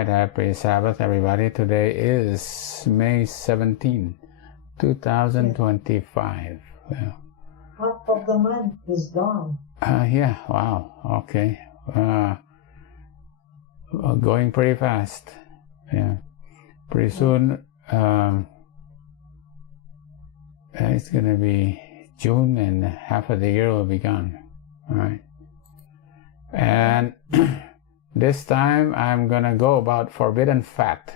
right, happy Sabbath, everybody. Today is May 17, 2025. Yeah. Half of the month is gone. Yeah, wow, okay. Going pretty fast. Yeah. Pretty soon, it's going to be June and half of the year will be gone. All right. And this time I'm going to go about forbidden fat.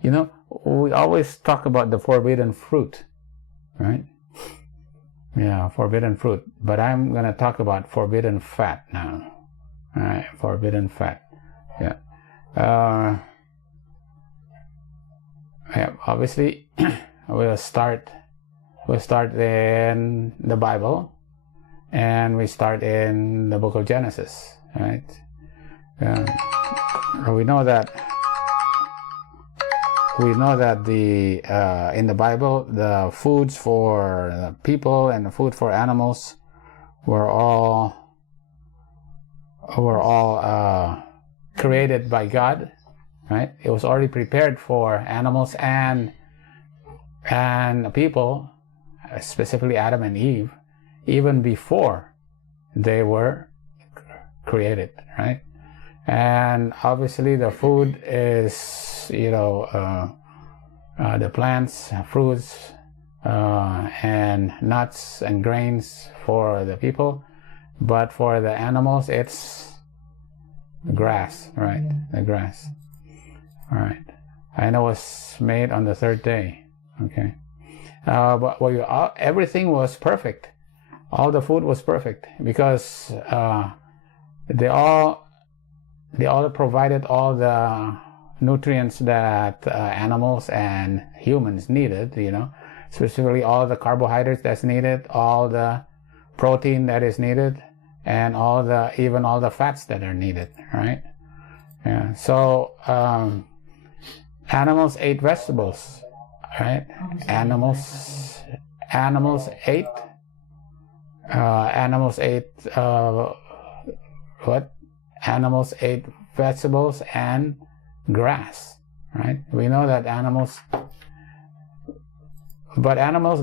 You know, we always talk about the forbidden fruit, right? Yeah, forbidden fruit. But I'm going to talk about forbidden fat now. All right, forbidden fat. Yeah. Yeah, obviously, we'll start in the Bible, and we start in the book of Genesis, right? We know that the in the Bible, the foods for the people and the food for animals were all created by God, right? It was already prepared for animals and people, specifically Adam and Eve, even before they were created, right? And obviously the food is, the plants, fruits, and nuts and grains for the people, but for the animals it's grass, right? The grass. All right. And it was made on the third day. Okay. But everything was perfect. All the food was perfect because they all provided all the nutrients that animals and humans needed. Specifically all the carbohydrates that's needed, all the protein that is needed, and even all the fats that are needed. Right? Yeah. So animals ate vegetables. Right? Animals ate what? Animals ate vegetables and grass, right? We know that animals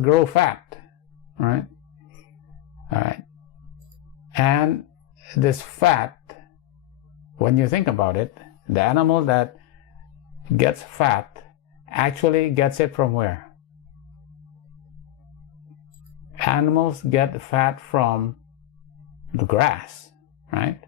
grow fat, right? All right. And this fat, when you think about it, the animal that gets fat actually gets it from where? Animals get fat from the grass, right?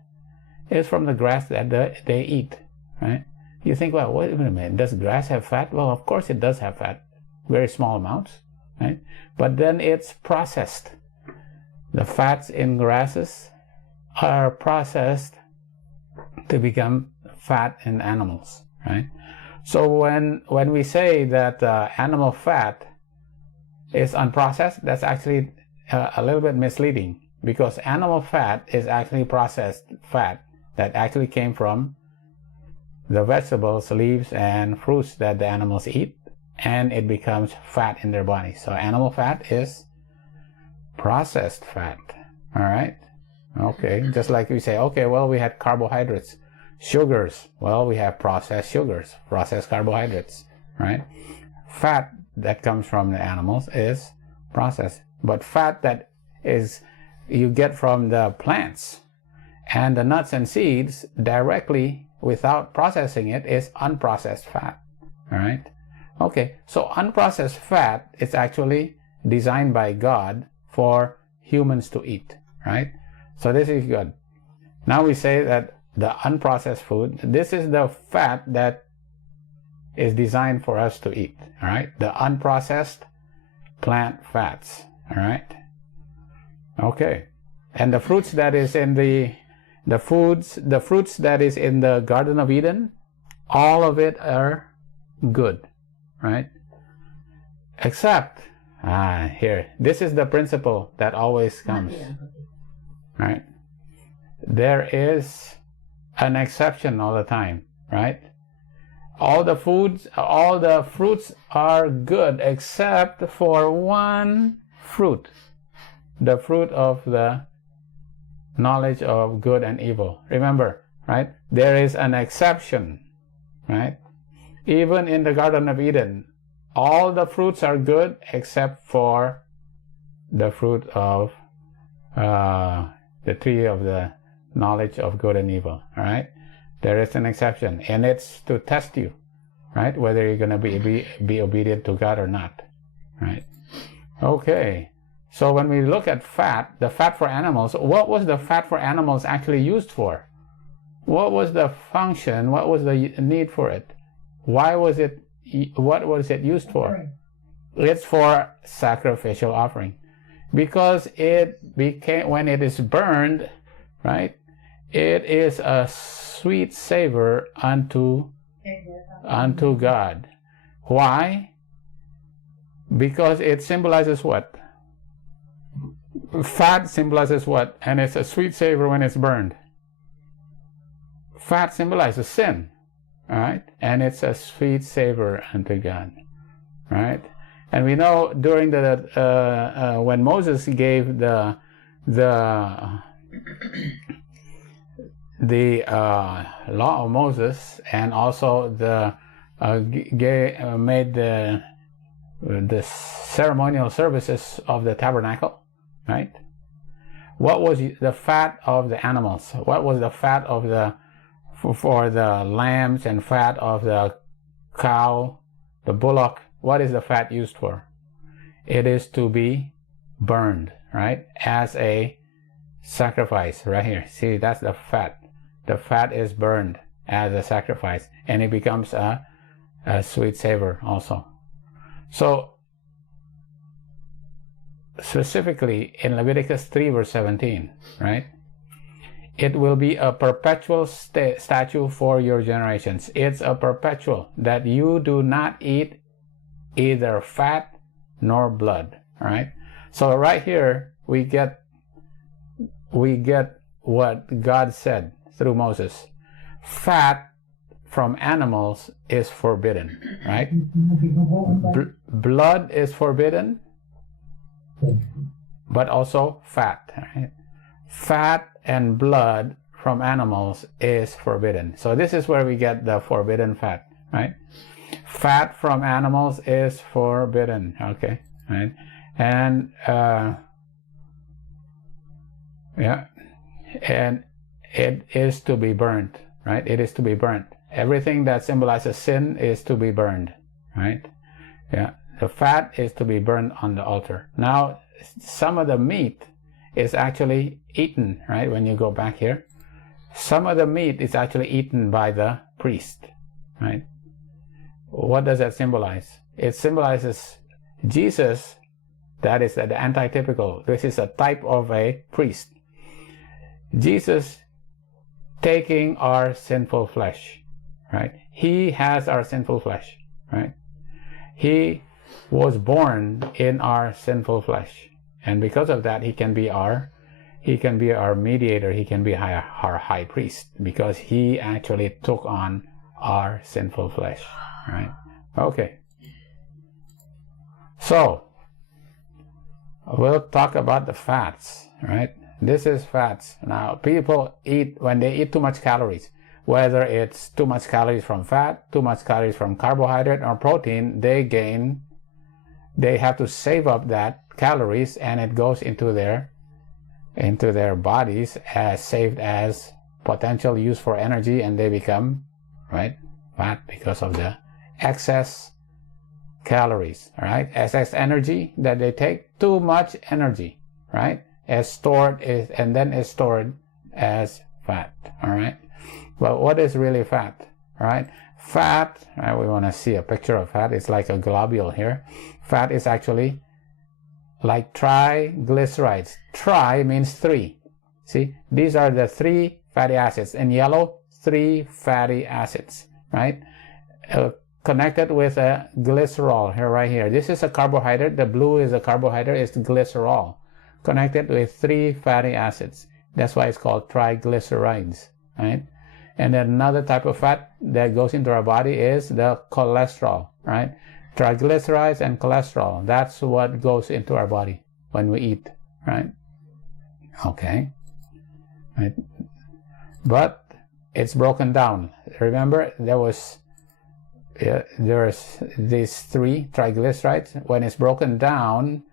It's from the grass that they eat, right? You think, well, wait a minute, does grass have fat? Well, of course it does have fat, very small amounts, right? But then it's processed. The fats in grasses are processed to become fat in animals, right? So when we say that animal fat is unprocessed, that's actually a little bit misleading, because animal fat is actually processed fat that actually came from the vegetables, leaves, and fruits that the animals eat, and it becomes fat in their body. So animal fat is processed fat. All right? Okay, just like we say, okay, well, we had carbohydrates, sugars. Well, we have processed sugars, processed carbohydrates, right? Fat that comes from the animals is processed, but fat that is you get from the plants and the nuts and seeds directly without processing it is unprocessed fat. All right? Okay, so unprocessed fat is actually designed by God for humans to eat, right? So this is good. Now we say that the unprocessed food, this is the fat that is designed for us to eat, all right? The unprocessed plant fats, all right? Okay. And the fruits that is in the fruits that is in the Garden of Eden, all of it are good, right? Except, here, this is the principle that always comes, right? There is an exception all the time, right? All the fruits are good except for one fruit, the fruit of the knowledge of good and evil. Remember, right? There is an exception, right? Even in the Garden of Eden, all the fruits are good except for the fruit of the tree of the knowledge of good and evil, all right? There is an exception, and it's to test you, right? Whether you're going to be obedient to God or not, right? Okay, so when we look at fat, the fat for animals, what was the fat for animals actually used for? What was the function? What was the need for it? Why was it? What was it used for? It's for sacrificial offering, because it became, when it is burned, right? It is a sweet savor unto God. Why? Because it symbolizes what? Fat symbolizes what? And it's a sweet savor when it's burned. Fat symbolizes sin, right? And it's a sweet savor unto God, right? And we know during the when Moses gave the law of Moses, and also made the ceremonial services of the tabernacle, right? What was the fat of the animals? What was the fat of for the lambs, and fat of the cow, the bullock? What is the fat used for? It is to be burned, right? As a sacrifice, right here. See, that's the fat. The fat is burned as a sacrifice, and it becomes a sweet savor also. So, specifically in Leviticus 3 verse 17, right? It will be a perpetual statute for your generations. It's a perpetual, that you do not eat either fat nor blood, all right? So right here we get what God said through Moses. Fat from animals is forbidden, right? Blood is forbidden, but also fat, right? Fat and blood from animals is forbidden. So this is where we get the forbidden fat, right? Fat from animals is forbidden, okay, right? And yeah, and it is to be burnt, right? It is to be burnt. Everything that symbolizes sin is to be burned, right? Yeah, the fat is to be burned on the altar. Now, some of the meat is actually eaten, right? When you go back here, some of the meat is actually eaten by the priest, right? What does that symbolize? It symbolizes Jesus. That is the antitypical. This is a type of a priest. Jesus taking our sinful flesh, right? He has our sinful flesh, right? He was born in our sinful flesh, and because of that, he can be our mediator. He can be our high priest, because he actually took on our sinful flesh, right? Okay. So we'll talk about the fats, right? This is fats. Now, people eat, when they eat too much calories, whether it's too much calories from fat, too much calories from carbohydrate or protein, they have to save up that calories, and it goes into their bodies as saved as potential use for energy, and they become, right, fat because of the excess calories, right? Excess energy that they take, too much energy, right? And then is stored as fat, all right? But what is really fat, all right? Fat, right, we want to see a picture of fat. It's like a globule here. Fat is actually like triglycerides. Tri means three. See, these are the 3 fatty acids. In yellow, 3 fatty acids, right? Connected with a glycerol here, right here. This is a carbohydrate. The blue is a carbohydrate. It's glycerol, connected with 3 fatty acids. That's why it's called triglycerides, right? And then another type of fat that goes into our body is the cholesterol, right? Triglycerides and cholesterol, that's what goes into our body when we eat, right? Okay. Right. But it's broken down. Remember, there's these 3 triglycerides. When it's broken down,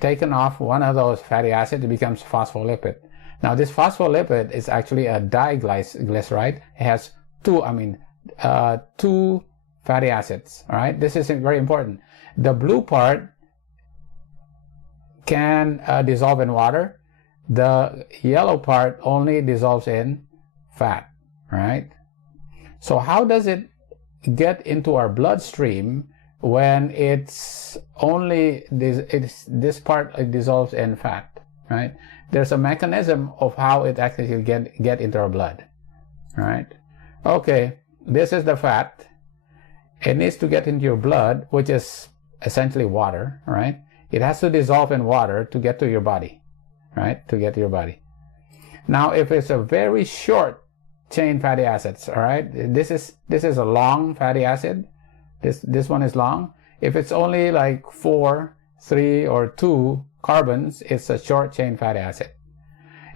taken off one of those fatty acids, it becomes phospholipid. Now this phospholipid is actually a diglyceride. It has 2 fatty acids. All right, this is very important. The blue part can dissolve in water. The yellow part only dissolves in fat. Right? So how does it get into our bloodstream when it's only this part dissolves in fat? Right? There's a mechanism of how it actually get into our blood. Right? Okay, this is the fat. It needs to get into your blood, which is essentially water, right? It has to dissolve in water to get to your body, right? To get to your body. Now, if it's a very short chain fatty acids, all right? This is a long fatty acid. This one is long. If it's only like 4, 3, or 2 carbons, it's a short chain fatty acid.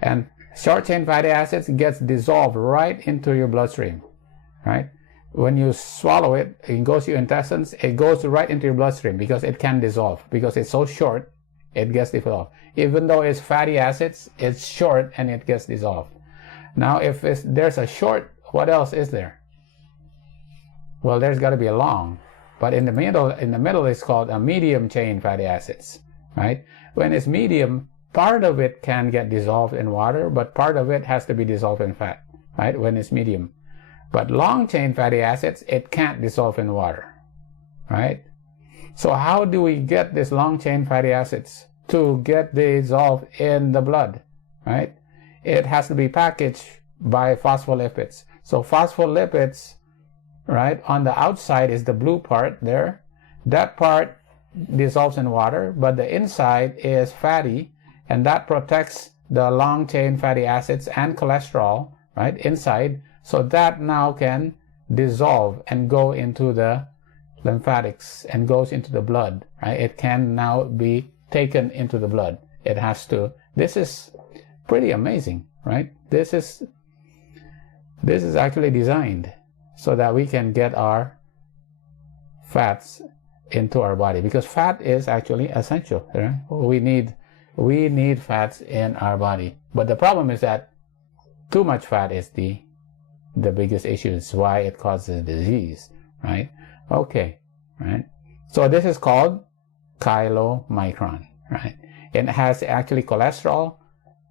And short chain fatty acids gets dissolved right into your bloodstream, right? When you swallow it, it goes to your intestines, it goes right into your bloodstream because it can dissolve. Because it's so short, it gets dissolved. Even though it's fatty acids, it's short and it gets dissolved. Now, if there's a short, what else is there? Well, there's got to be a long. But in the middle, it's called a medium chain fatty acids, right? When it's medium, part of it can get dissolved in water, but part of it has to be dissolved in fat, right? When it's medium. But long chain fatty acids, it can't dissolve in water, right? So how do we get this long chain fatty acids to get dissolved in the blood, right? It has to be packaged by phospholipids. So phospholipids, right, on the outside is the blue part there. That part dissolves in water, but the inside is fatty, and that protects the long chain fatty acids and cholesterol, right, inside. So that now can dissolve and go into the lymphatics and goes into the blood, right? It can now be taken into the blood. It has to. This is pretty amazing, right? This is actually designed so that we can get our fats into our body, because fat is actually essential, right? We need fats in our body. But the problem is that too much fat is the biggest issue. Is why it causes disease, right? Okay, right? So this is called chylomicron, right? It has actually cholesterol,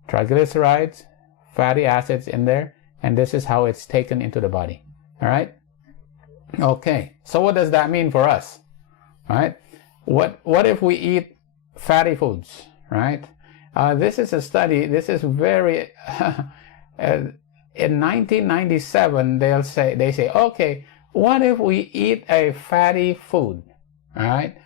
triglycerides, fatty acids in there, and this is how it's taken into the body. All right? Okay, so what does that mean for us? All right? What if we eat fatty foods, right? This is a study. This is very in 1997, they say, okay, what if we eat a fatty food? All right,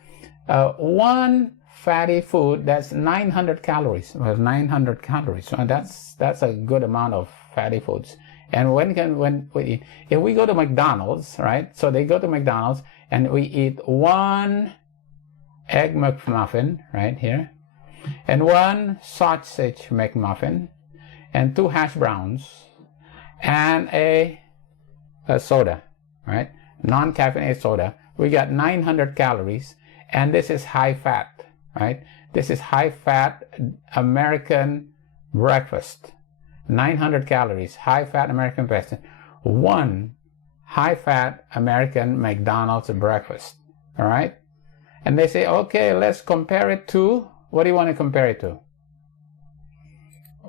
one fatty food that's 900 calories. Well, 900 calories. So that's a good amount of fatty foods. And if we go to McDonald's, right? So they go to McDonald's and we eat 1 egg McMuffin right here, and 1 sausage McMuffin, and 2 hash browns, and a soda, right? Non-caffeinated soda. We got 900 calories, and this is high fat, right? This is high fat American breakfast. 900 calories, high fat American breakfast. 1 high fat American McDonald's breakfast, all right? And they say, okay, let's compare it to, what do you want to compare it to?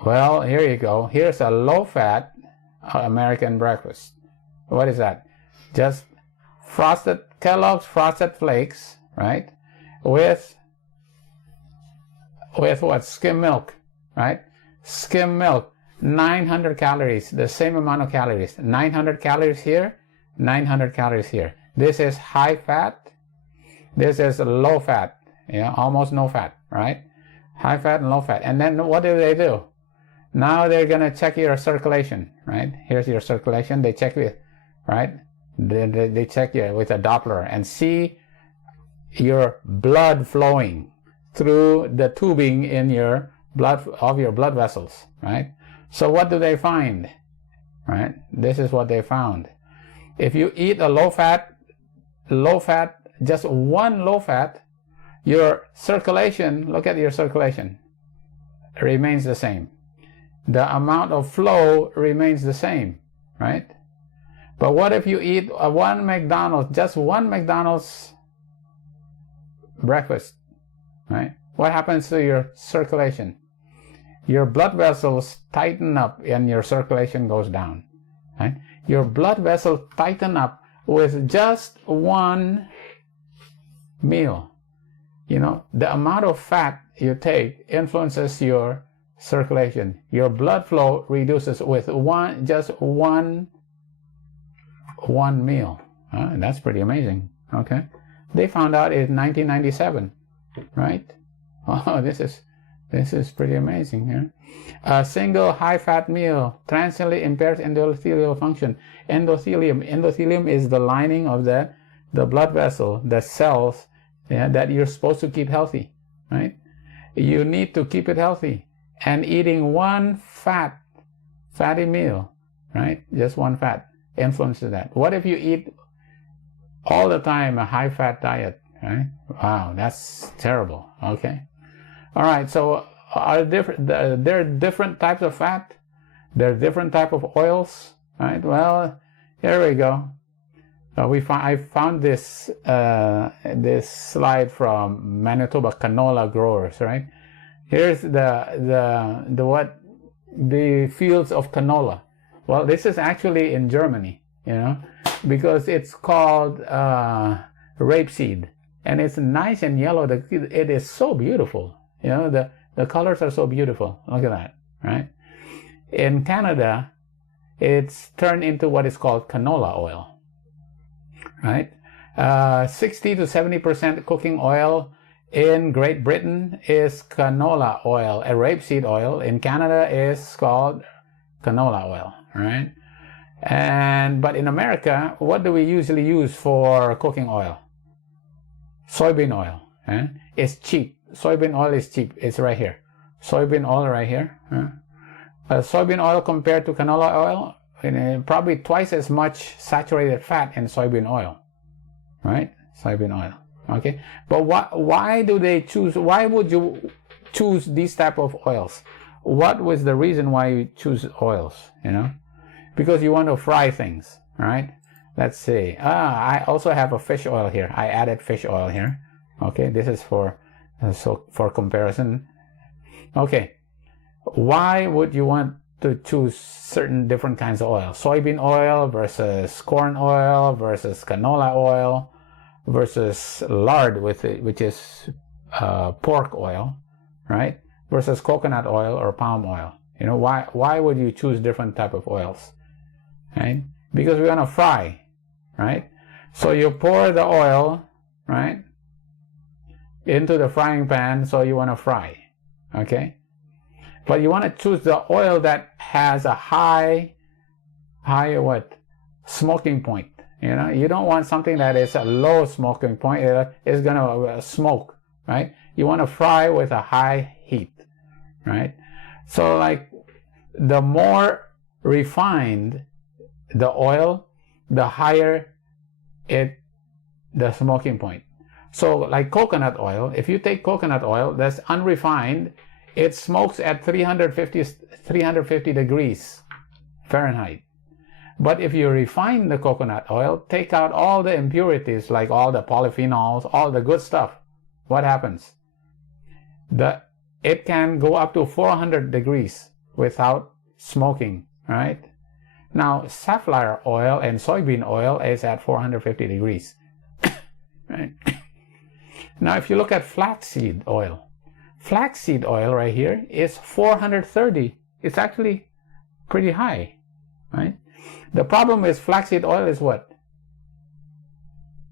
Well, here you go. Here's a low fat American breakfast. What is that? Just Kellogg's Frosted Flakes, right? With what? Skim milk, right? Skim milk, 900 calories, the same amount of calories. 900 calories here, 900 calories here. This is high fat. This is low fat, almost no fat, right? High fat and low fat. And then what do? Now they're going to check your circulation, right? Here's your circulation. They check it, right? They check you with a Doppler and see your blood flowing through the tubing in your blood, of your blood vessels, right? So what do they find? right? This is what they found. If you eat a low fat, just one low fat, your circulation, look at your circulation, remains the same. The amount of flow remains the same, right? But what if you eat one McDonald's, just one McDonald's breakfast, right? What happens to your circulation? Your blood vessels tighten up and your circulation goes down, right? Your blood vessels tighten up with just one meal. You know, the amount of fat you take influences your circulation. Your blood flow reduces with just one meal. That's pretty amazing. Okay, they found out in 1997, right? Oh, this is pretty amazing here. A single high-fat meal transiently impairs endothelial function. Endothelium is the lining of the blood vessel, the cells that you're supposed to keep healthy, right? You need to keep it healthy. And eating one fatty meal, right? Just one fat influences that. What if you eat all the time a high-fat diet, right? Wow, that's terrible. Okay. All right, so there are different types of fat. There are different types of oils, right? Well, here we go. I found this this slide from Manitoba canola growers, right? Here's the fields of canola. Well, this is actually in Germany, you know, because it's called rapeseed, and it's nice and yellow. It is so beautiful, you know. The colors are so beautiful. Look at that, right? In Canada, it's turned into what is called canola oil, right? 60 to 70% cooking oil in Great Britain is canola oil. A rapeseed oil in Canada is called canola oil, right? But in America, what do we usually use for cooking oil? Soybean oil. It's cheap. Soybean oil is cheap. It's right here. Soybean oil right here. Soybean oil compared to canola oil, probably twice as much saturated fat in soybean oil, right? Soybean oil. Okay, but why do they choose? Why would you choose these type of oils? What was the reason why you choose oils? You know, because you want to fry things, right? Let's see. I also have a fish oil here. I added fish oil here. Okay, this is for comparison. Okay, why would you want to choose certain different kinds of oil? Soybean oil versus corn oil versus canola oil versus lard which is pork oil, right? Versus coconut oil or palm oil. You know, why would you choose different type of oils, right? Because we want to fry, right? So you pour the oil, right, into the frying pan, so you want to fry, okay? But you want to choose the oil that has a high smoking point. You know, you don't want something that is a low smoking point. It's gonna smoke, right? You want to fry with a high heat, right? So like the more refined the oil, the higher the smoking point. So like coconut oil, if you take coconut oil that's unrefined, it smokes at 350 degrees Fahrenheit. But if you refine the coconut oil, take out all the impurities, like all the polyphenols, all the good stuff, what happens? It can go up to 400 degrees without smoking, right? Now, safflower oil and soybean oil is at 450 degrees, right? Now, if you look at flaxseed oil right here is 430. It's actually pretty high, right? The problem with flaxseed oil is what?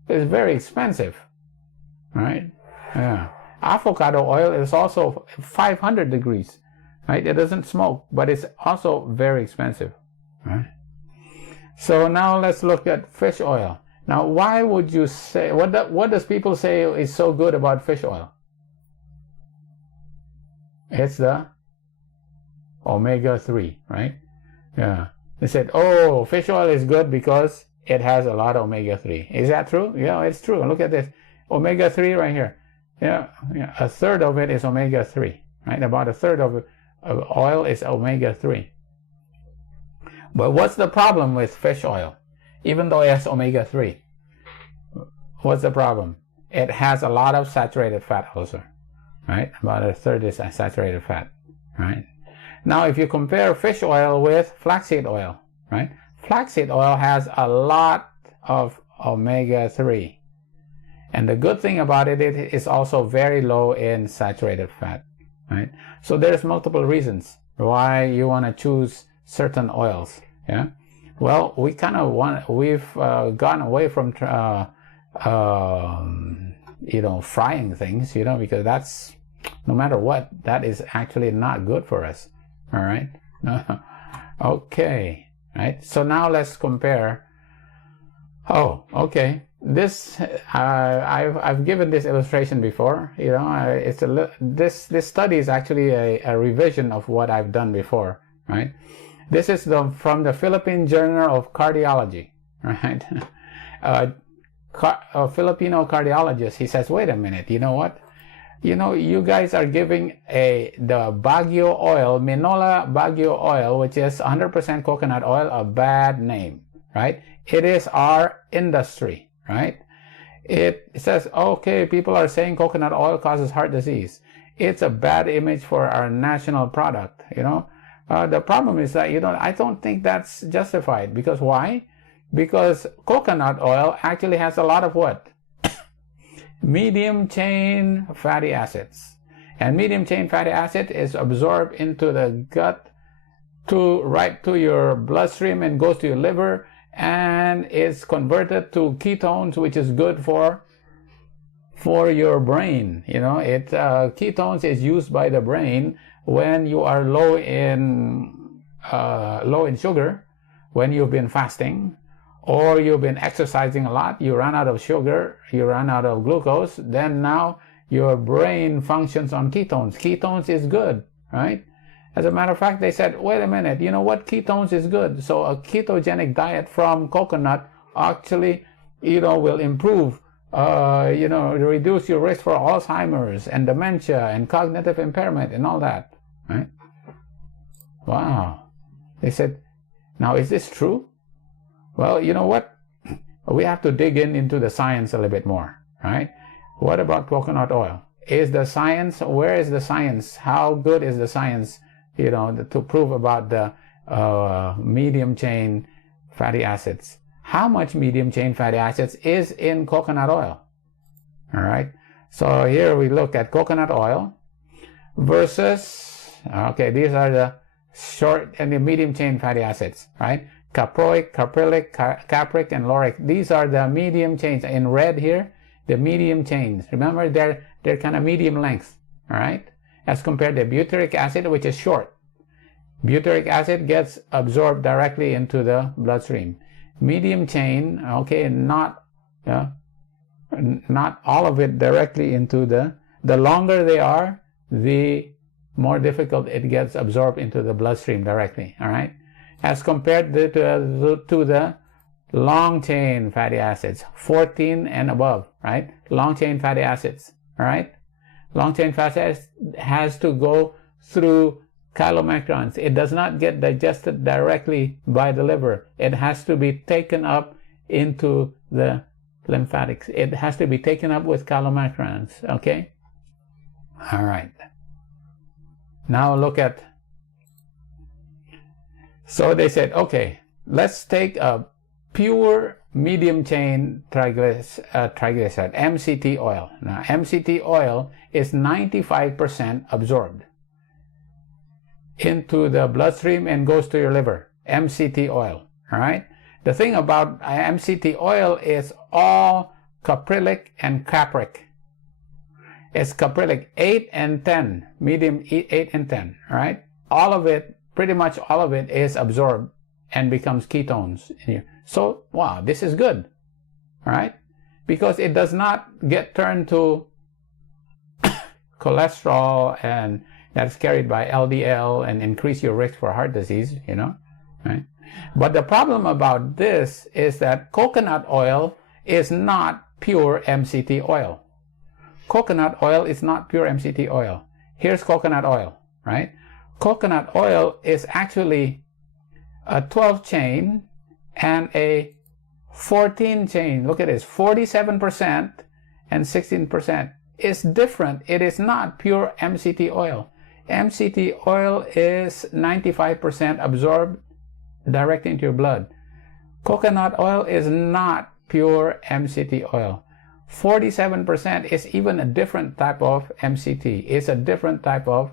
It's very expensive, right? Yeah. Avocado oil is also 500 degrees, right? It doesn't smoke, but it's also very expensive, right? So now let's look at fish oil. Now, why would you say, what does people say is so good about fish oil? It's the omega-3, right? Yeah. They said, oh, fish oil is good because it has a lot of omega-3. Is that true? Yeah, it's true. Look at this. Omega-3 right here. Yeah, a third of it is omega-3, right? About a third of oil is omega-3. But what's the problem with fish oil? Even though it has omega-3, what's the problem? It has a lot of saturated fat also, right? About a third is saturated fat, right? Now, if you compare fish oil with flaxseed oil, right? Flaxseed oil has a lot of omega-3. And the good thing about it is also very low in saturated fat, right? So there's multiple reasons why you want to choose certain oils, yeah? Well, we've gone away from, frying things, because that's, no matter what, that is actually not good for us, all right? Okay, right? So now let's compare. Oh, okay. This I've given this illustration before. This study is actually a revision of what I've done before, right? This is from the Philippine Journal of Cardiology, right? A Filipino cardiologist, he says, wait a minute, you know what? You guys are giving the Baguio oil, Minola Baguio oil, which is 100% coconut oil, a bad name, right? It is our industry, right? It says, okay, people are saying coconut oil causes heart disease. It's a bad image for our national product, The problem is that, I don't think that's justified. Because why? Because coconut oil actually has a lot of what? Medium chain fatty acids. And medium chain fatty acid is absorbed into the gut right to your bloodstream and goes to your liver and is converted to ketones, which is good for your brain. Ketones is used by the brain when you are low in sugar, when you've been fasting, or you've been exercising a lot, you run out of sugar, you run out of glucose, then now your brain functions on ketones. Ketones is good, right? As a matter of fact, they said, wait a minute, you know what? Ketones is good. So a ketogenic diet from coconut actually, will improve, reduce your risk for Alzheimer's and dementia and cognitive impairment and all that, right? Wow. They said, now is this true? Well, you know what? We have to dig into the science a little bit more, right? What about coconut oil? Where is the science? How good is the science, to prove about the medium chain fatty acids? How much medium chain fatty acids is in coconut oil? All right. So here we look at coconut oil versus, okay, these are the short and the medium chain fatty acids, right? Caproic, caprylic, capric, and lauric. These are the medium chains. In red here, the medium chains. Remember, they're kind of medium length, all right? As compared to butyric acid, which is short. Butyric acid gets absorbed directly into the bloodstream. Medium chain, okay, not all of it directly into the longer they are, the more difficult it gets absorbed into the bloodstream directly, all right? As compared to the long chain fatty acids, 14 and above, right? Long chain fatty acids, all right? Long chain fatty acids has to go through chylomicrons. It does not get digested directly by the liver. It has to be taken up into the lymphatics. It has to be taken up with chylomicrons, okay? All right. Now look at, so they said, okay, let's take a pure medium chain triglyceride, MCT oil. Now, MCT oil is 95% absorbed into the bloodstream and goes to your liver. MCT oil, all right? The thing about MCT oil is all caprylic and capric. It's caprylic 8 and 10, medium 8 and 10, all right? All of it, pretty much all of it is absorbed and becomes ketones in you. So, wow, this is good, all right? Because it does not get turned to cholesterol and that's carried by LDL and increase your risk for heart disease, right? But the problem about this is that coconut oil is not pure MCT oil. Coconut oil is not pure MCT oil. Here's coconut oil, right? Coconut oil is actually a 12 chain and a 14 chain. Look at this, 47% and 16%. It's different. It is not pure MCT oil. MCT oil is 95% absorbed directly into your blood. Coconut oil is not pure MCT oil. 47% is even a different type of MCT. It's a different type of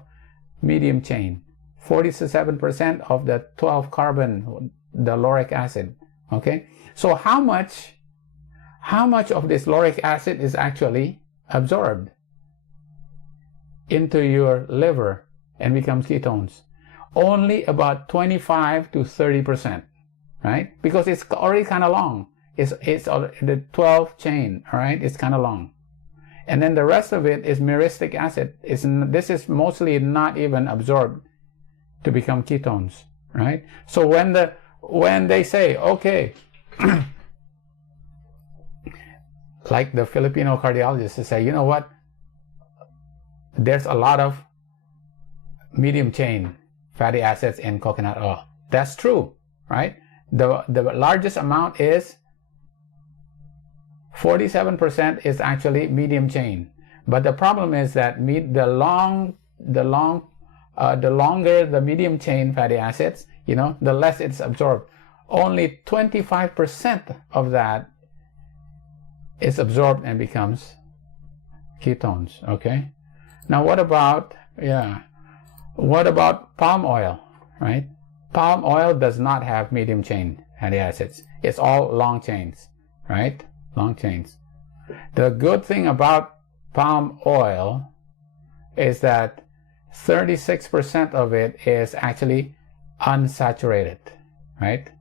medium chain. 47% of the 12 carbon, the lauric acid. Okay, so how much of this lauric acid is actually absorbed into your liver and becomes ketones? Only about 25 to 30%, right? Because it's already kind of long. It's the 12 chain, all right? It's kind of long. And then the rest of it is myristic acid. This is mostly not even absorbed to become ketones, right? So when they say, okay, like the Filipino cardiologists, they say, you know what? There's a lot of medium chain fatty acids in coconut oil. That's true, right? The largest amount is 47% is actually medium chain. But the problem is that the longer the medium chain fatty acids, the less it's absorbed. Only 25% of that is absorbed and becomes ketones. Okay. Now what about palm oil, right? Palm oil does not have medium chain fatty acids. It's all long chains, right? Long chains. The good thing about palm oil is that 36% of it is actually unsaturated, right?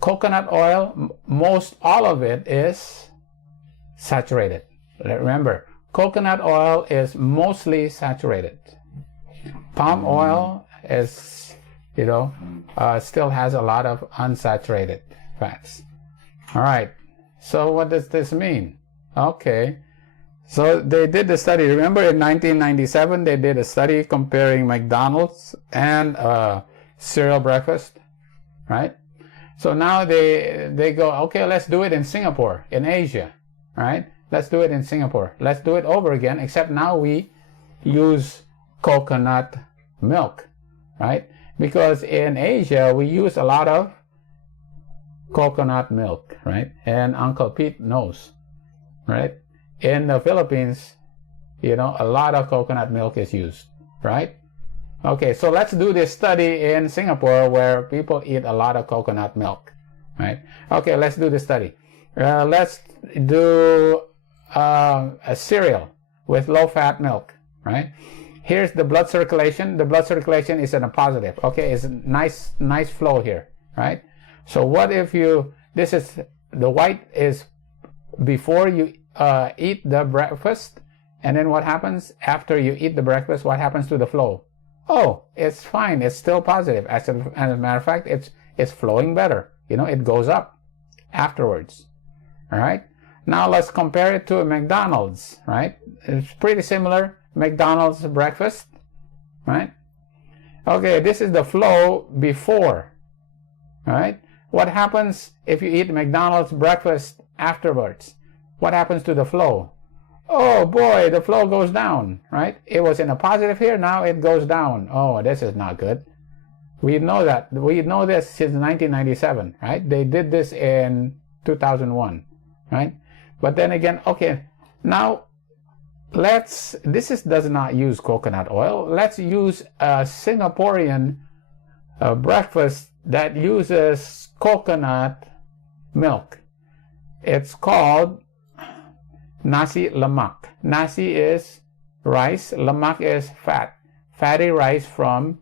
Coconut oil, most all of it is saturated. Remember, coconut oil is mostly saturated. Palm oil is, still has a lot of unsaturated fats. All right, so what does this mean? Okay, so they did the study. Remember in 1997, they did a study comparing McDonald's and cereal breakfast, right? So now they go, okay, let's do it in Singapore, in Asia, right? Let's do it in Singapore. Let's do it over again, except now we use coconut milk, right? Because in Asia, we use a lot of coconut milk, right? And Uncle Pete knows, right? In the Philippines, a lot of coconut milk is used, right? Okay, so let's do this study in Singapore where people eat a lot of coconut milk, right? Okay, let's do this study. Let's do a cereal with low-fat milk, right? Here's the blood circulation. The blood circulation is in a positive. Okay, it's nice flow here, right? So what if this is, the white is before you eat the breakfast, and then what happens after you eat the breakfast? What happens to the flow? Oh, it's fine. It's still positive. As a matter of fact, it's flowing better. It goes up afterwards. All right. Now let's compare it to a McDonald's, right? It's pretty similar. McDonald's breakfast, right? Okay, this is the flow before, right? What happens if you eat McDonald's breakfast afterwards? What happens to the flow? Oh boy, the flow goes down, right? It was in a positive here, now it goes down. Oh, this is not good. We know that. We know this since 1997, right? They did this in 2001, right? But then again, okay, now does not use coconut oil. Let's use a Singaporean breakfast that uses coconut milk. It's called nasi lemak. Nasi is rice, lemak is fat. Fatty rice from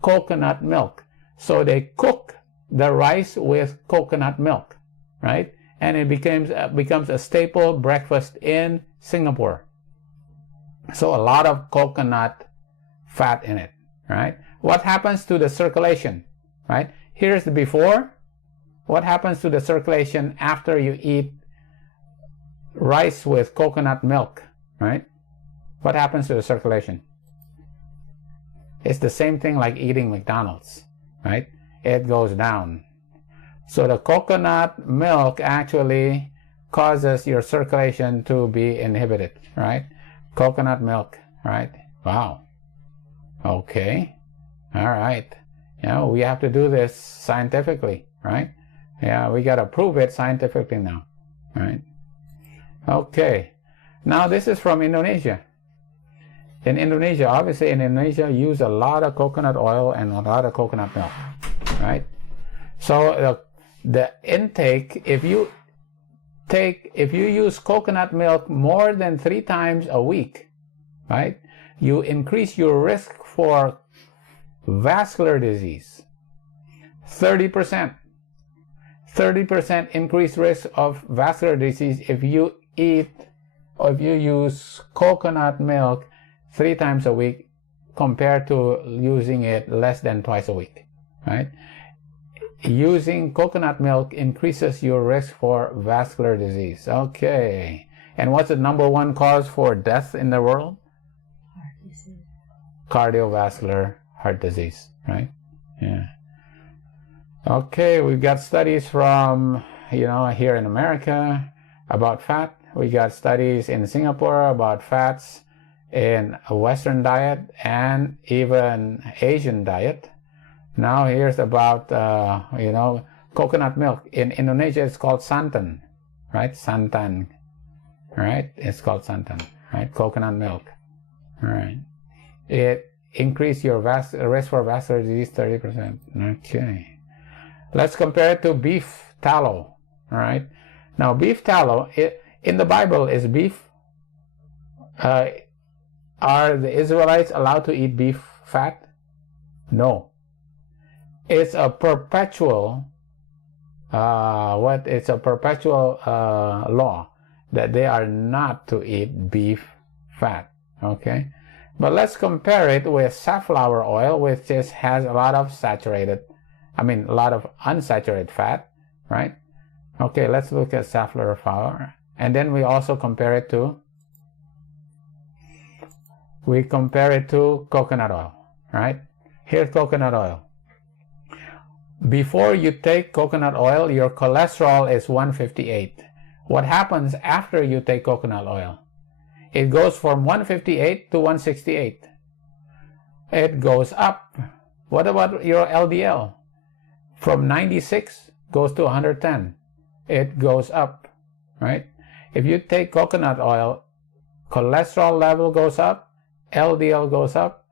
coconut milk. So they cook the rice with coconut milk, right? And it becomes a staple breakfast in Singapore. So a lot of coconut fat in it, right? What happens to the circulation? right? Here's the before. What happens to the circulation after you eat rice with coconut milk, right? What happens to the circulation? It's the same thing like eating McDonald's, right? It goes down. So the coconut milk actually causes your circulation to be inhibited, right? Coconut milk, right? Wow. Okay. All right. You know, we have to do this scientifically, right? Yeah, we got to prove it scientifically now, right? Okay. Now this is from Indonesia. In Indonesia, obviously in Indonesia, use a lot of coconut oil and a lot of coconut milk, right? So the intake, if you use coconut milk more than 3 times a week, right, you increase your risk for vascular disease. 30% increased risk of vascular disease if you eat or if you use coconut milk 3 times a week compared to using it less than twice a week, right? Using coconut milk increases your risk for vascular disease. Okay. And what's the #1 cause for death in the world? Cardiovascular heart disease, right? Yeah. Okay, we've got studies from, here in America about fat. We got studies in Singapore about fats in a Western diet and even Asian diet. Now here's about, coconut milk. In Indonesia, it's called santan, right? Santan, right? It's called santan, right? Coconut milk, all right? It increases your risk for vascular disease 30%. Okay. Let's compare it to beef tallow, all right? Now, beef tallow, in the Bible, is beef, are the Israelites allowed to eat beef fat? No. It's a perpetual, law that they are not to eat beef fat, okay? But let's compare it with safflower oil, which has a lot of unsaturated fat, right? Okay, let's look at safflower flour. And then we also compare it to coconut oil, right? Here's coconut oil. Before you take coconut oil, your cholesterol is 158. What happens after you take coconut oil? It goes from 158 to 168. It goes up. What about your LDL? From 96 goes to 110. It goes up, right? If you take coconut oil, cholesterol level goes up, LDL goes up,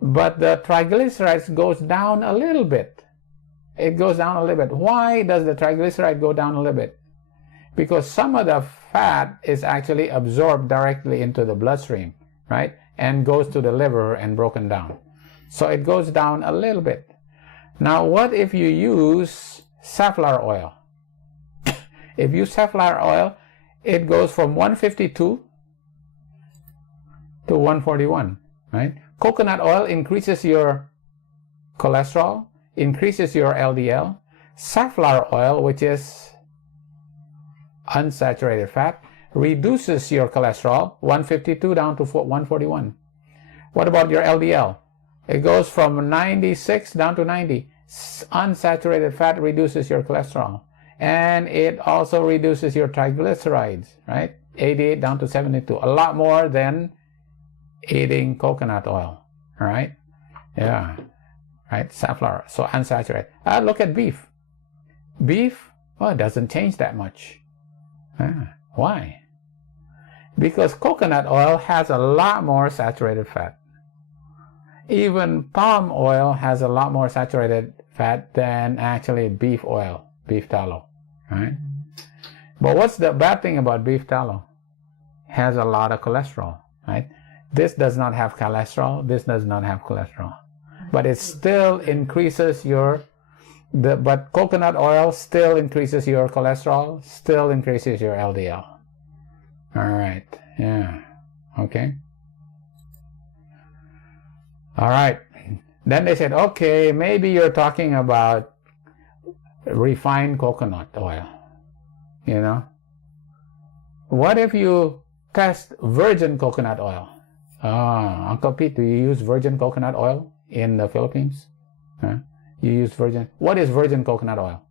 but the triglycerides goes down a little bit. It goes down a little bit. Why does the triglyceride go down a little bit? Because some of the fat is actually absorbed directly into the bloodstream, right? And goes to the liver and broken down. So it goes down a little bit. Now, what if you use safflower oil? If you use safflower oil, it goes from 152 to 141, right? Coconut oil increases your cholesterol, increases your LDL. Safflower oil, which is unsaturated fat, reduces your cholesterol, 152 down to 141. What about your LDL? It goes from 96 down to 90. Unsaturated fat reduces your cholesterol. And it also reduces your triglycerides, right? 88 down to 72. A lot more than eating coconut oil, right? Yeah, right? Safflower, so unsaturated. Look at beef. Beef, well, it doesn't change that much. Why? Because coconut oil has a lot more saturated fat. Even palm oil has a lot more saturated fat than actually beef oil, beef tallow, right? But what's the bad thing about beef tallow? It has a lot of cholesterol, right? This does not have cholesterol, this does not have cholesterol. But it still increases but coconut oil still increases your cholesterol, still increases your LDL. All right, yeah, okay. All right, Then they said, okay, maybe you're talking about refined coconut oil. You know, what if you test virgin coconut oil? Uncle Pete, do you use virgin coconut oil in the Philippines? Huh? You use virgin. What is virgin coconut oil?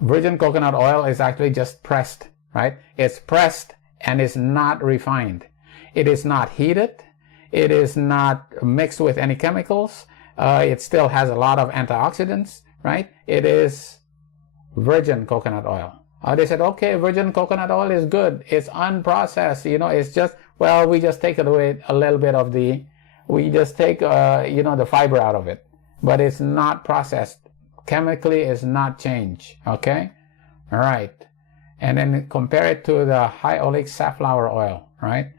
Virgin coconut oil is actually just pressed, right? It's pressed and it's not refined. It is not heated. It is not mixed with any chemicals. It still has a lot of antioxidants, right? It is virgin coconut oil. They said, okay, virgin coconut oil is good. It's unprocessed. You know, it's just, well, we just take it away a little bit of the, we just take, you know, the fiber out of it. But it's not processed. Chemically, it's not changed. Okay? All right. And then compare it to the high oleic safflower oil, right?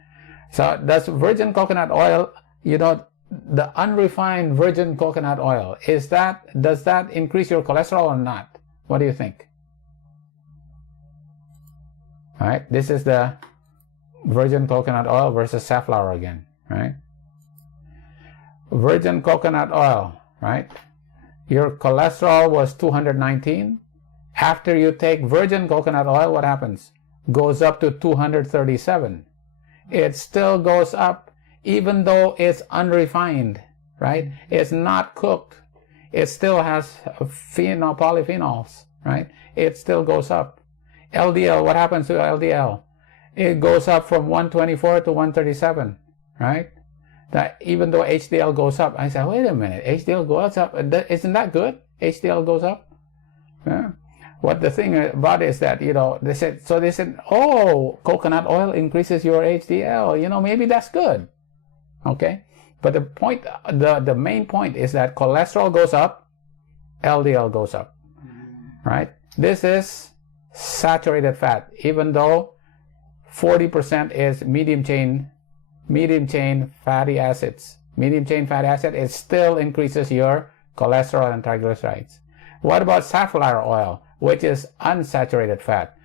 So does virgin coconut oil, you know, the unrefined virgin coconut oil, does that increase your cholesterol or not? What do you think? All right, this is the virgin coconut oil versus safflower again, right? Virgin coconut oil, right? Your cholesterol was 219. After you take virgin coconut oil, what happens? Goes up to 237. It still goes up even though it's unrefined, right? It's not cooked. It still has polyphenols, right? It still goes up. LDL, what happens to LDL? It goes up from 124 to 137, right? That even though HDL goes up, I said, wait a minute, HDL goes up. Isn't that good? HDL goes up. Yeah. What the thing about it is that, you know, they said, oh, coconut oil increases your HDL. You know, maybe that's good. Okay. But the point, the main point is that cholesterol goes up, LDL goes up, right? This is saturated fat, even though 40% is medium chain fatty acids. Medium chain fatty acid, it still increases your cholesterol and triglycerides. What about safflower oil, which is unsaturated fat?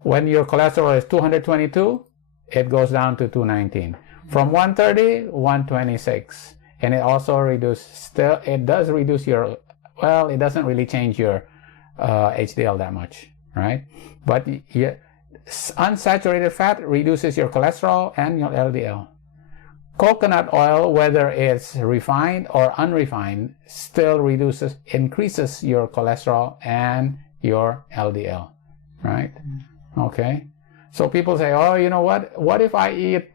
When your cholesterol is 222, it goes down to 219. From 130, 126. And it also it does reduce your, well, it doesn't really change your HDL that much, right? But unsaturated fat reduces your cholesterol and your LDL. Coconut oil, whether it's refined or unrefined, still increases your cholesterol and your LDL, right? Okay. So people say, oh, you know what if I eat,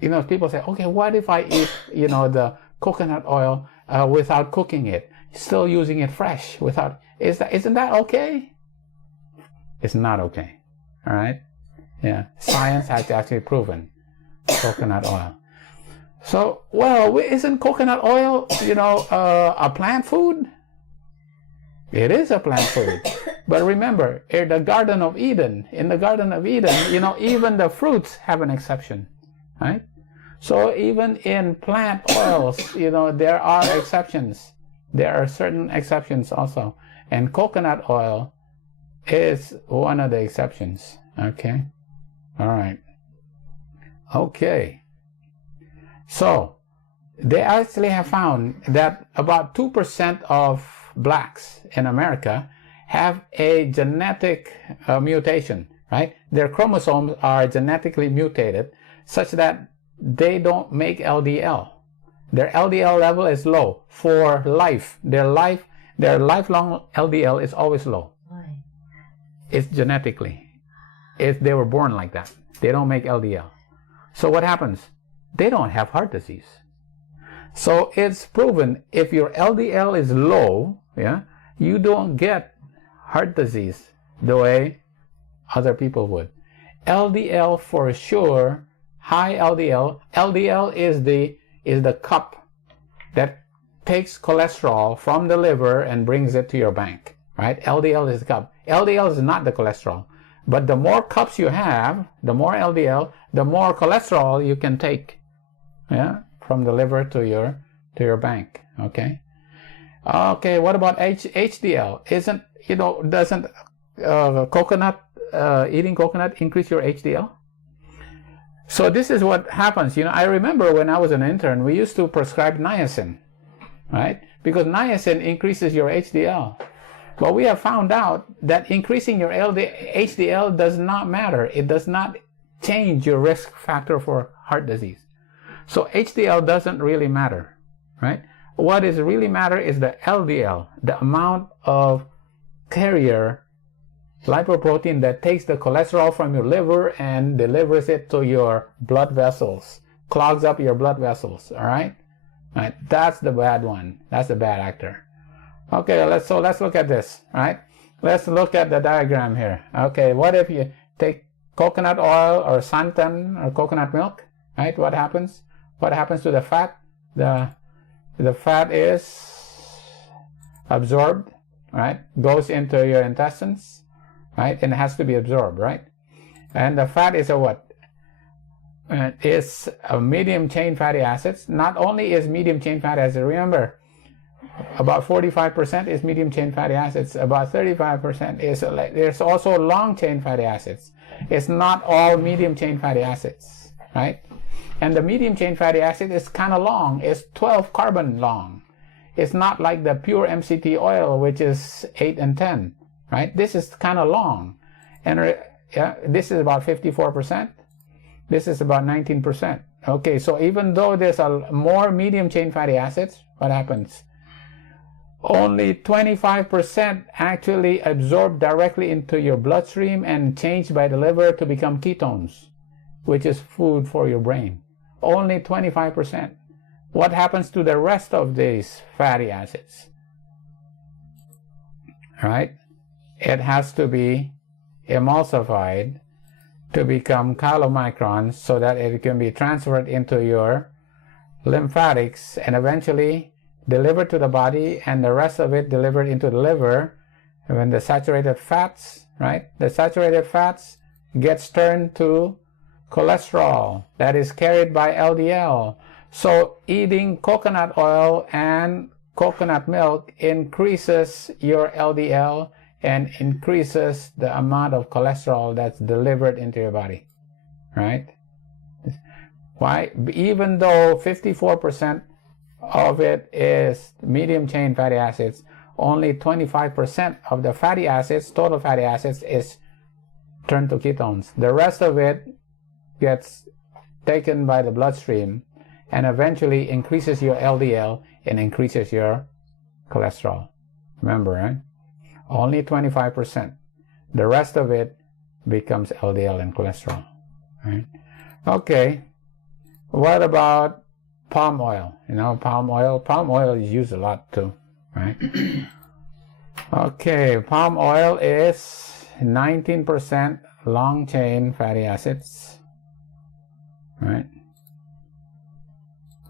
you know, people say, okay, what if I eat, you know, the coconut oil without cooking it, still using it fresh isn't that okay? It's not okay. All right. Yeah. Science has actually proven coconut oil. So, well, isn't coconut oil, you know, a plant food? It is a plant food. But remember, in the Garden of Eden, you know, even the fruits have an exception, right? So even in plant oils, you know, there are exceptions. There are certain exceptions also. And coconut oil is one of the exceptions. Okay. All right. Okay. So they actually have found that about 2% of blacks in America have a genetic mutation, right? Their chromosomes are genetically mutated such that they don't make LDL. Their LDL level is low for life. Their lifelong LDL is always low. Why? It's genetically. They were born like that. They don't make LDL. So what happens? They don't have heart disease. So it's proven if your LDL is low, yeah, you don't get heart disease the way other people would. LDL for sure, high LDL. LDL is the cup that takes cholesterol from the liver and brings it to your bank, right? LDL is the cup. LDL is not the cholesterol. But the more cups you have, the more LDL, the more cholesterol you can take, yeah, from the liver to your bank. Okay. Okay. What about HDL? Doesn't eating coconut increase your HDL? So this is what happens. You know, I remember when I was an intern, we used to prescribe niacin, right? Because niacin increases your HDL. But we have found out that increasing your HDL does not matter. It does not change your risk factor for heart disease. So HDL doesn't really matter, right? What is really matter is the LDL, the amount of carrier lipoprotein that takes the cholesterol from your liver and delivers it to your blood vessels, clogs up your blood vessels, all right? All right, that's the bad one. That's the bad actor. Okay, let's look at this, right? Let's look at the diagram here. Okay, what if you take coconut oil or santan or coconut milk, right? What happens? What happens to the fat? The fat is absorbed, right? Goes into your intestines, right? And it has to be absorbed, right? And the fat is a what? It's a medium chain fatty acids. Not only is medium chain fatty acids, remember, about 45% is medium chain fatty acids. About 35% is, there's also long chain fatty acids. It's not all medium chain fatty acids, right? And the medium chain fatty acid is kind of long. It's 12 carbon long. It's not like the pure MCT oil, which is 8 and 10, right? This is kind of long. And this is about 54%. This is about 19%. Okay, so even though there's more medium chain fatty acids, what happens? Only 25% actually absorb directly into your bloodstream and changed by the liver to become ketones, which is food for your brain. Only 25%. What happens to the rest of these fatty acids? Right? It has to be emulsified to become chylomicrons so that it can be transferred into your lymphatics and eventually delivered to the body, and the rest of it delivered into the liver. And when the saturated fats, right? The saturated fats gets turned to cholesterol that is carried by LDL. So eating coconut oil and coconut milk increases your LDL and increases the amount of cholesterol that's delivered into your body, right? Why? Even though 54% of it is medium chain fatty acids, only 25% of the fatty acids, total fatty acids, is turned to ketones. The rest of it gets taken by the bloodstream and eventually increases your LDL and increases your cholesterol. Remember, right? Only 25%. The rest of it becomes LDL and cholesterol. Right? Okay. What about palm oil? You know, palm oil is used a lot too, right? Okay, palm oil is 19% long chain fatty acids, right?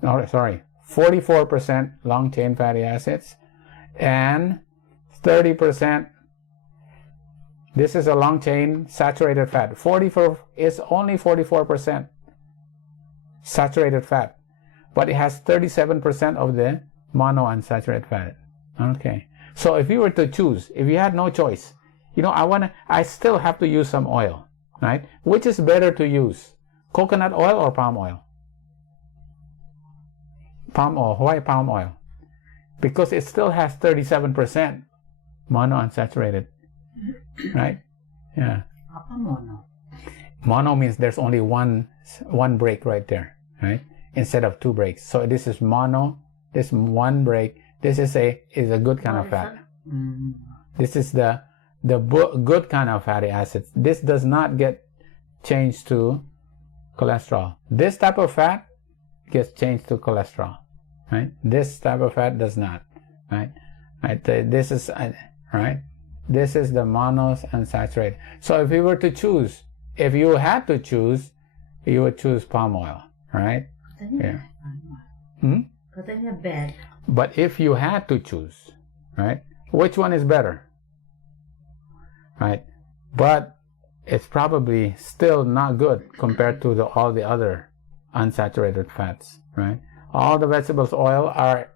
Oh, sorry, 44% long chain fatty acids and 30%. This is a long chain saturated fat. 44 is only 44% saturated fat, but it has 37% of the monounsaturated fat. Okay, so if you were to choose, if you had no choice, you know, I still have to use some oil, right? Which is better to use, coconut oil or palm oil? Palm oil. Why palm oil? Because it still has 37% monounsaturated, right? Yeah. Mono. Mono means there's only one break right there, right? Instead of two breaks. So this is mono. This one break. This is a good kind of fat. This is the good kind of fatty acids. This does not get changed to cholesterol. This type of fat gets changed to cholesterol, right? This type of fat does not, right? Right. This is right. This is the monounsaturated. So if you were to choose, if you had to choose, you would choose palm oil, right? Yeah. Bad. But if you had to choose, right, which one is better, right? But it's probably still not good compared to all the other unsaturated fats, right? All the vegetables oil are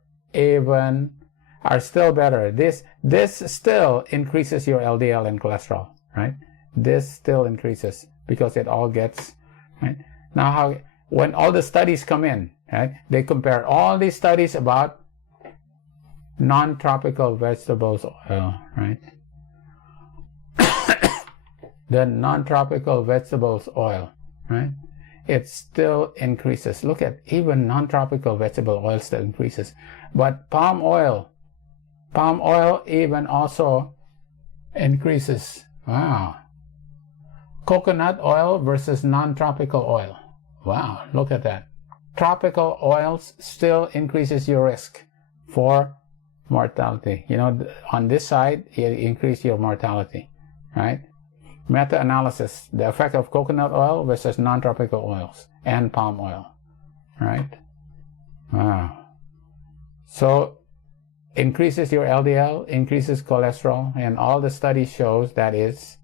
still better. This still increases your LDL and cholesterol, right? This still increases because it all gets, right? Now, when all the studies come in, right, they compare all these studies about non-tropical vegetables oil, right? The non-tropical vegetables oil, right? It still increases. Look at even non-tropical vegetable oil still increases. But palm oil even also increases. Wow. Coconut oil versus non-tropical oil. Wow, look at that. Tropical oils still increases your risk for mortality. You know, on this side, it increases your mortality, right? Meta-analysis, the effect of coconut oil versus non-tropical oils and palm oil, right? Wow. So, increases your LDL, increases cholesterol, and all the study shows that it's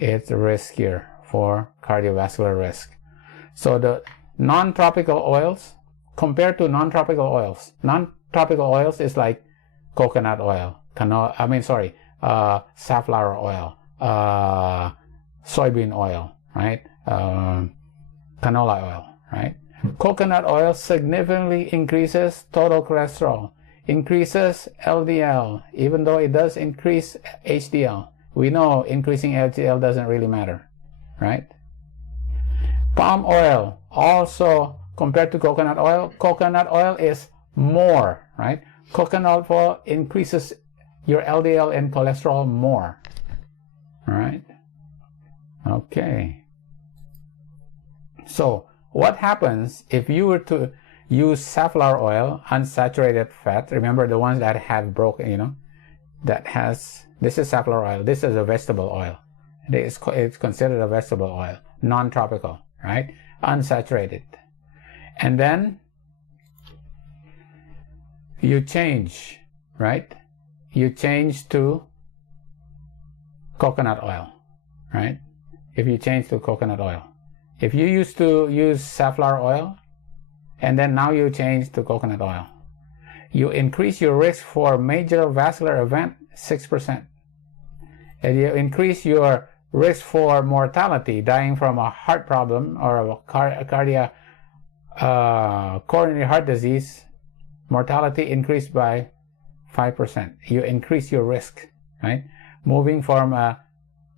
riskier for cardiovascular risk. So the non-tropical oils, compared to non-tropical oils is like coconut oil, safflower oil, soybean oil, right? Canola oil, right? Coconut oil significantly increases total cholesterol, increases LDL, even though it does increase HDL. We know increasing HDL doesn't really matter, right? Palm oil, also compared to coconut oil is more, right? Coconut oil increases your LDL and cholesterol more, all right? Okay. So, what happens if you were to use safflower oil, unsaturated fat? Remember the ones that have broken, you know, this is safflower oil. This is a vegetable oil. It's considered a vegetable oil, non-tropical, right? Unsaturated. And then you change, right? You change to coconut oil, right? If you change to coconut oil. If you used to use safflower oil, and then now you change to coconut oil, you increase your risk for major vascular event 6%. And you increase your risk for mortality, dying from a heart problem or a coronary heart disease, mortality increased by 5%. You increase your risk, right? Moving from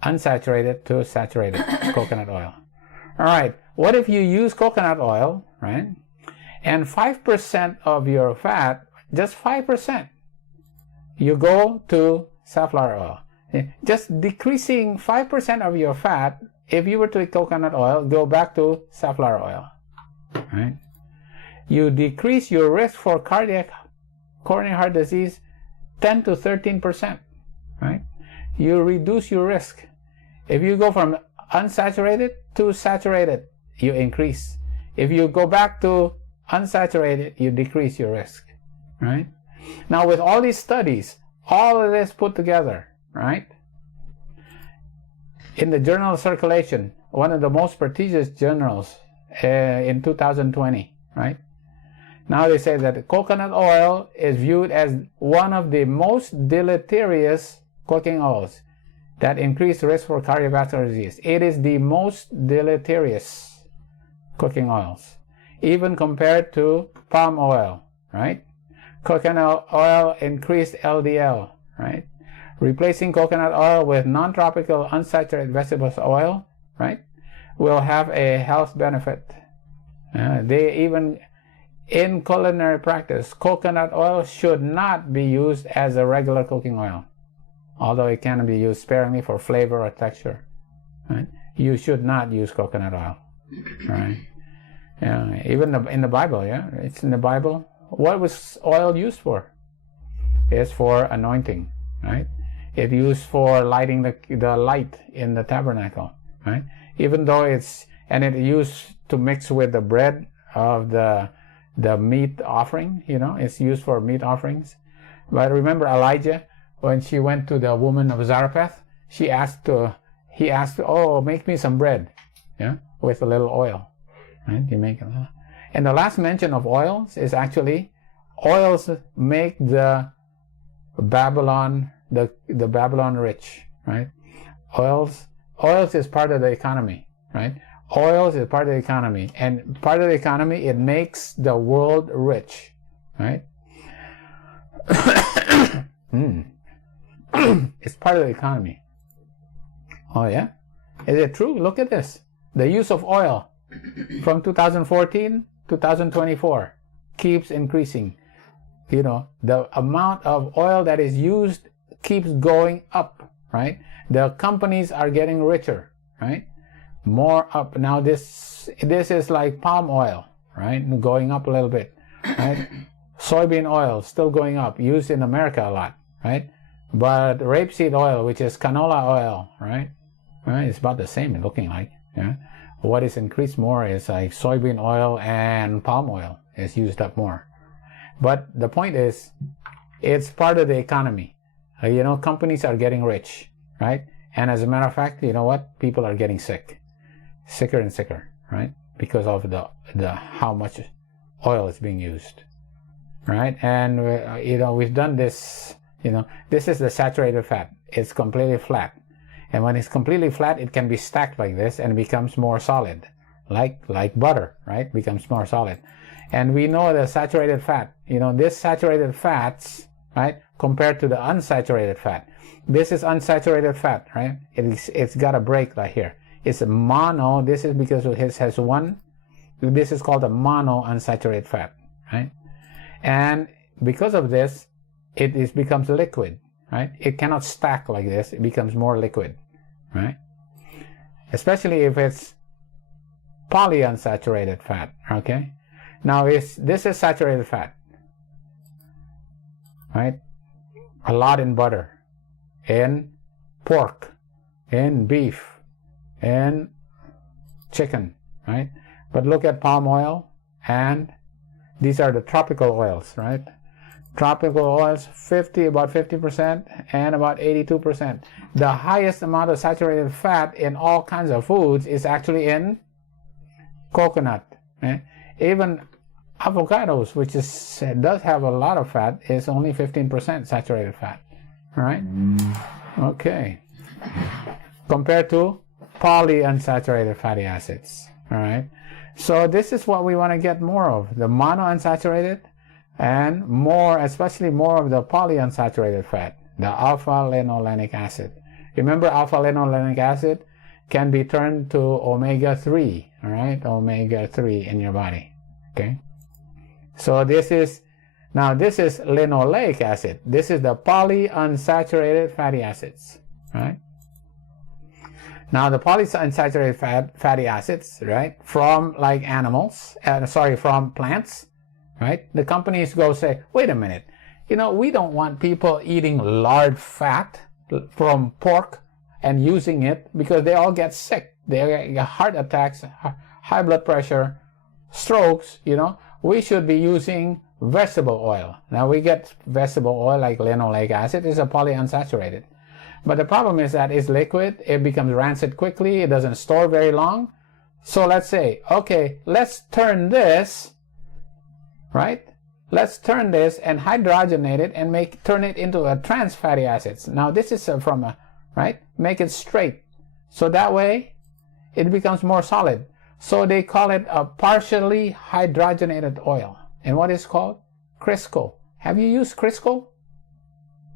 unsaturated to saturated coconut oil. All right, what if you use coconut oil, right? And 5% of your fat, just 5%, you go to safflower oil. Just decreasing 5% of your fat, if you were to eat coconut oil, go back to safflower oil, right? You decrease your risk for coronary heart disease 10 to 13%, right? You reduce your risk. If you go from unsaturated to saturated, you increase. If you go back to unsaturated, you decrease your risk, right? Now, with all these studies, all of this put together, right? In the journal of circulation, one of the most prestigious journals in 2020, right? Now they say that coconut oil is viewed as one of the most deleterious cooking oils that increase risk for cardiovascular disease. It is the most deleterious cooking oils, even compared to palm oil, right? Coconut oil increased LDL, right? Replacing coconut oil with non-tropical unsaturated vegetable oil, right, will have a health benefit. They even, in culinary practice, coconut oil should not be used as a regular cooking oil, although it can be used sparingly for flavor or texture, right? You should not use coconut oil, right? Even in the Bible, it's in the Bible. What was oil used for? It's for anointing, right? It's used for lighting the light in the tabernacle, right? Even though it's used to mix with the bread of the meat offering, you know, it's used for meat offerings. But remember Elijah, when she went to the woman of Zarephath, he asked, oh, make me some bread, with a little oil, right? You make it. And the last mention of oils is actually, oils make the Babylon rich, right? Oils is part of the economy, right? Oil is part of the economy, and part of the economy, it makes the world rich, right? It's part of the economy. Oh yeah? Is it true? Look at this. The use of oil from 2014 to 2024 keeps increasing. You know, the amount of oil that is used keeps going up, right? The companies are getting richer, right? More up. Now this is like palm oil, right? Going up a little bit, right? Soybean oil still going up, used in America a lot, right? But rapeseed oil, which is canola oil, right? It's about the same looking like. Yeah. What is increased more is like soybean oil and palm oil is used up more. But the point is, it's part of the economy. You know, companies are getting rich, right? And as a matter of fact, you know what? People are getting sick, sicker and sicker, right? Because of the how much oil is being used, right? And you know, we've done this. You know, this is the saturated fat. It's completely flat. And when it's completely flat, it can be stacked like this and becomes more solid, like butter, right? Becomes more solid. And we know the saturated fat, you know, this saturated fats, right, compared to the unsaturated fat. This is unsaturated fat, right? It's got a break right here. It's a mono. This is because it has one. This is called a mono unsaturated fat, right? And because of this, it becomes liquid, right? It cannot stack like this. It becomes more liquid, right? Especially if it's polyunsaturated fat, okay? Now, this is saturated fat, right? A lot in butter, in pork, in beef, in chicken, right? But look at palm oil, and these are the tropical oils, right? Tropical oils, about 50% and about 82%. The highest amount of saturated fat in all kinds of foods is actually in coconut. Right? Even avocados, which does have a lot of fat, is only 15% saturated fat. All right? Okay. Compared to polyunsaturated fatty acids. All right? So this is what we want to get more of, the monounsaturated and more, especially more of the polyunsaturated fat, the alpha-linolenic acid. Remember, alpha-linolenic acid can be turned to omega-3, all right? Omega-3 in your body, okay? So this is linoleic acid. This is the polyunsaturated fatty acids, right? Now the polyunsaturated fatty acids, right, from like animals, from plants, right? The companies go say, wait a minute, you know, we don't want people eating lard fat from pork and using it because they all get sick. They get heart attacks, high blood pressure, strokes, you know. We should be using vegetable oil. Now we get vegetable oil like linoleic acid is a polyunsaturated. But the problem is that it's liquid, it becomes rancid quickly, it doesn't store very long. So let's say, okay, let's turn this, right? Let's turn this and hydrogenate it and turn it into a trans fatty acids. Now this is right? Make it straight. So that way it becomes more solid. So they call it a partially hydrogenated oil. And what is it called? Crisco. Have you used Crisco?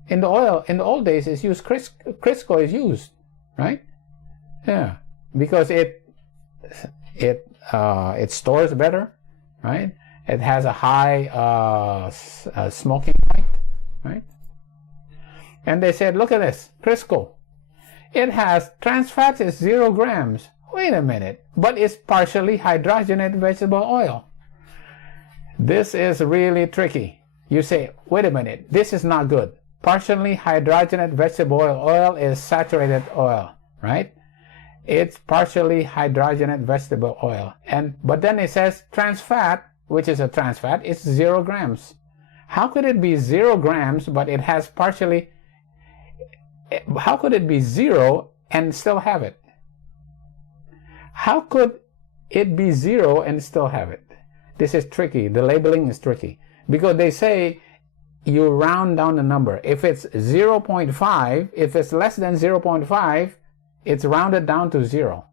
In the old days, it's used. Crisco is used, right? Yeah, because it stores better, right? It has a high smoking point, right? And they said, look at this, Crisco. It has trans fats is 0 grams. Wait a minute, but it's partially hydrogenated vegetable oil. This is really tricky. You say, wait a minute, this is not good. Partially hydrogenated vegetable oil is saturated oil, right? It's partially hydrogenated vegetable oil. But then it says trans fat, which is a trans fat, it's 0 grams. How could it be 0 grams, but it has partially, how could it be 0 and still have it? How could it be 0 and still have it? This is tricky. The labeling is tricky. Because they say you round down the number. If it's 0.5, if it's less than 0.5, it's rounded down to 0.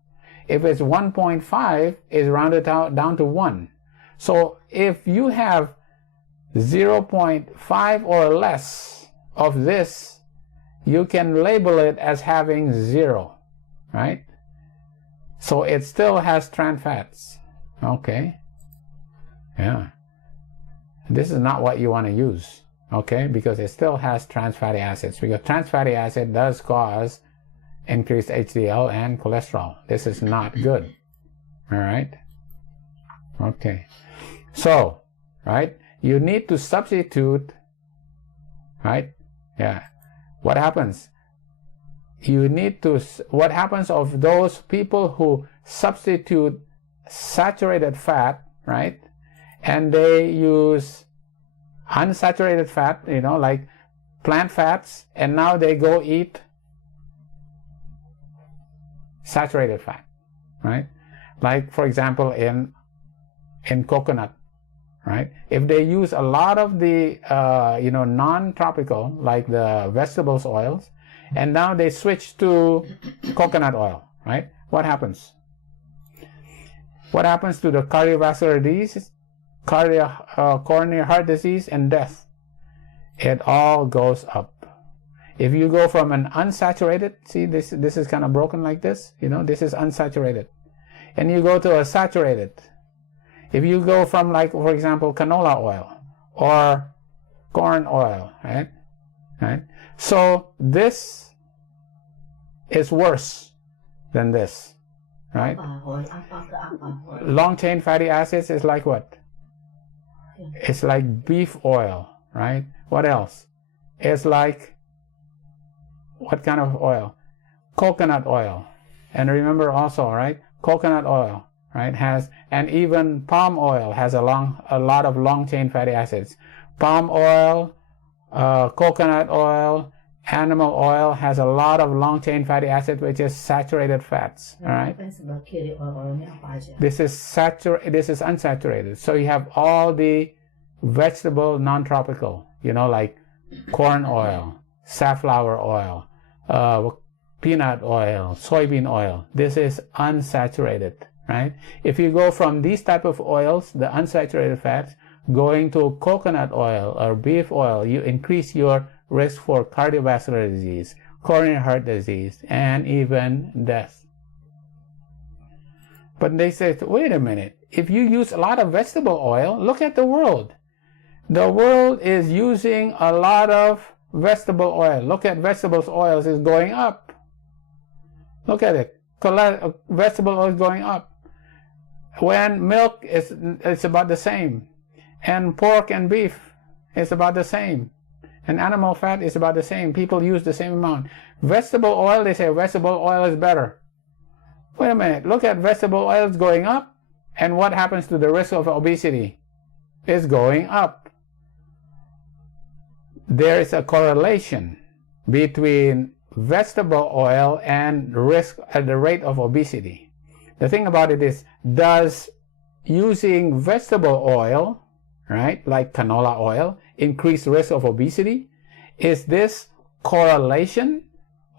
If it's 1.5, it's rounded down to 1. So if you have 0.5 or less of this, you can label it as having 0, right? So it still has trans fats. Okay. Yeah. This is not what you want to use, okay? Because it still has trans fatty acids. Because trans fatty acid does cause increased HDL and cholesterol. This is not good. All right? Okay. So, right? You need to substitute, right? Yeah. What happens? What happens of those people who substitute saturated fat, right? And they use unsaturated fat, like plant fats, and now they go eat saturated fat, right? Like, for example, in coconut, right? If they use a lot of the, non-tropical, like the vegetables oils, and now they switch to coconut oil, right? What happens? What happens to the cardiovascular disease, coronary heart disease, and death? It all goes up. If you go from an unsaturated, see this is kind of broken like this, this is unsaturated, and you go to a saturated. If you go from, like, for example, canola oil or corn oil, right? So this is worse than this, right? Long chain fatty acids is like what? It's like beef oil, right? What else? It's like, what kind of oil? Coconut oil. And remember also, right? Coconut oil, right, has, and even palm oil has a lot of long chain fatty acids. Palm oil, coconut oil, animal oil has a lot of long chain fatty acids, which is saturated fats. All right. This is unsaturated. So you have all the vegetable non-tropical, like corn oil, safflower oil, peanut oil, soybean oil. This is unsaturated, right? If you go from these type of oils, the unsaturated fats, going to coconut oil or beef oil, you increase your risk for cardiovascular disease, coronary heart disease, and even death. But they say, wait a minute, if you use a lot of vegetable oil, look at the world. The world is using a lot of vegetable oil. Look at vegetables oils is going up. Look at it. Vegetable oil is going up. When milk it's about the same. And pork and beef is about the same. And animal fat is about the same. People use the same amount. Vegetable oil, they say vegetable oil is better. Wait a minute. Look at vegetable oils going up. And what happens to the risk of obesity? It's going up. There is a correlation between vegetable oil and risk at the rate of obesity. The thing about it is, does using vegetable oil, right, like canola oil, increase risk of obesity? Is this correlation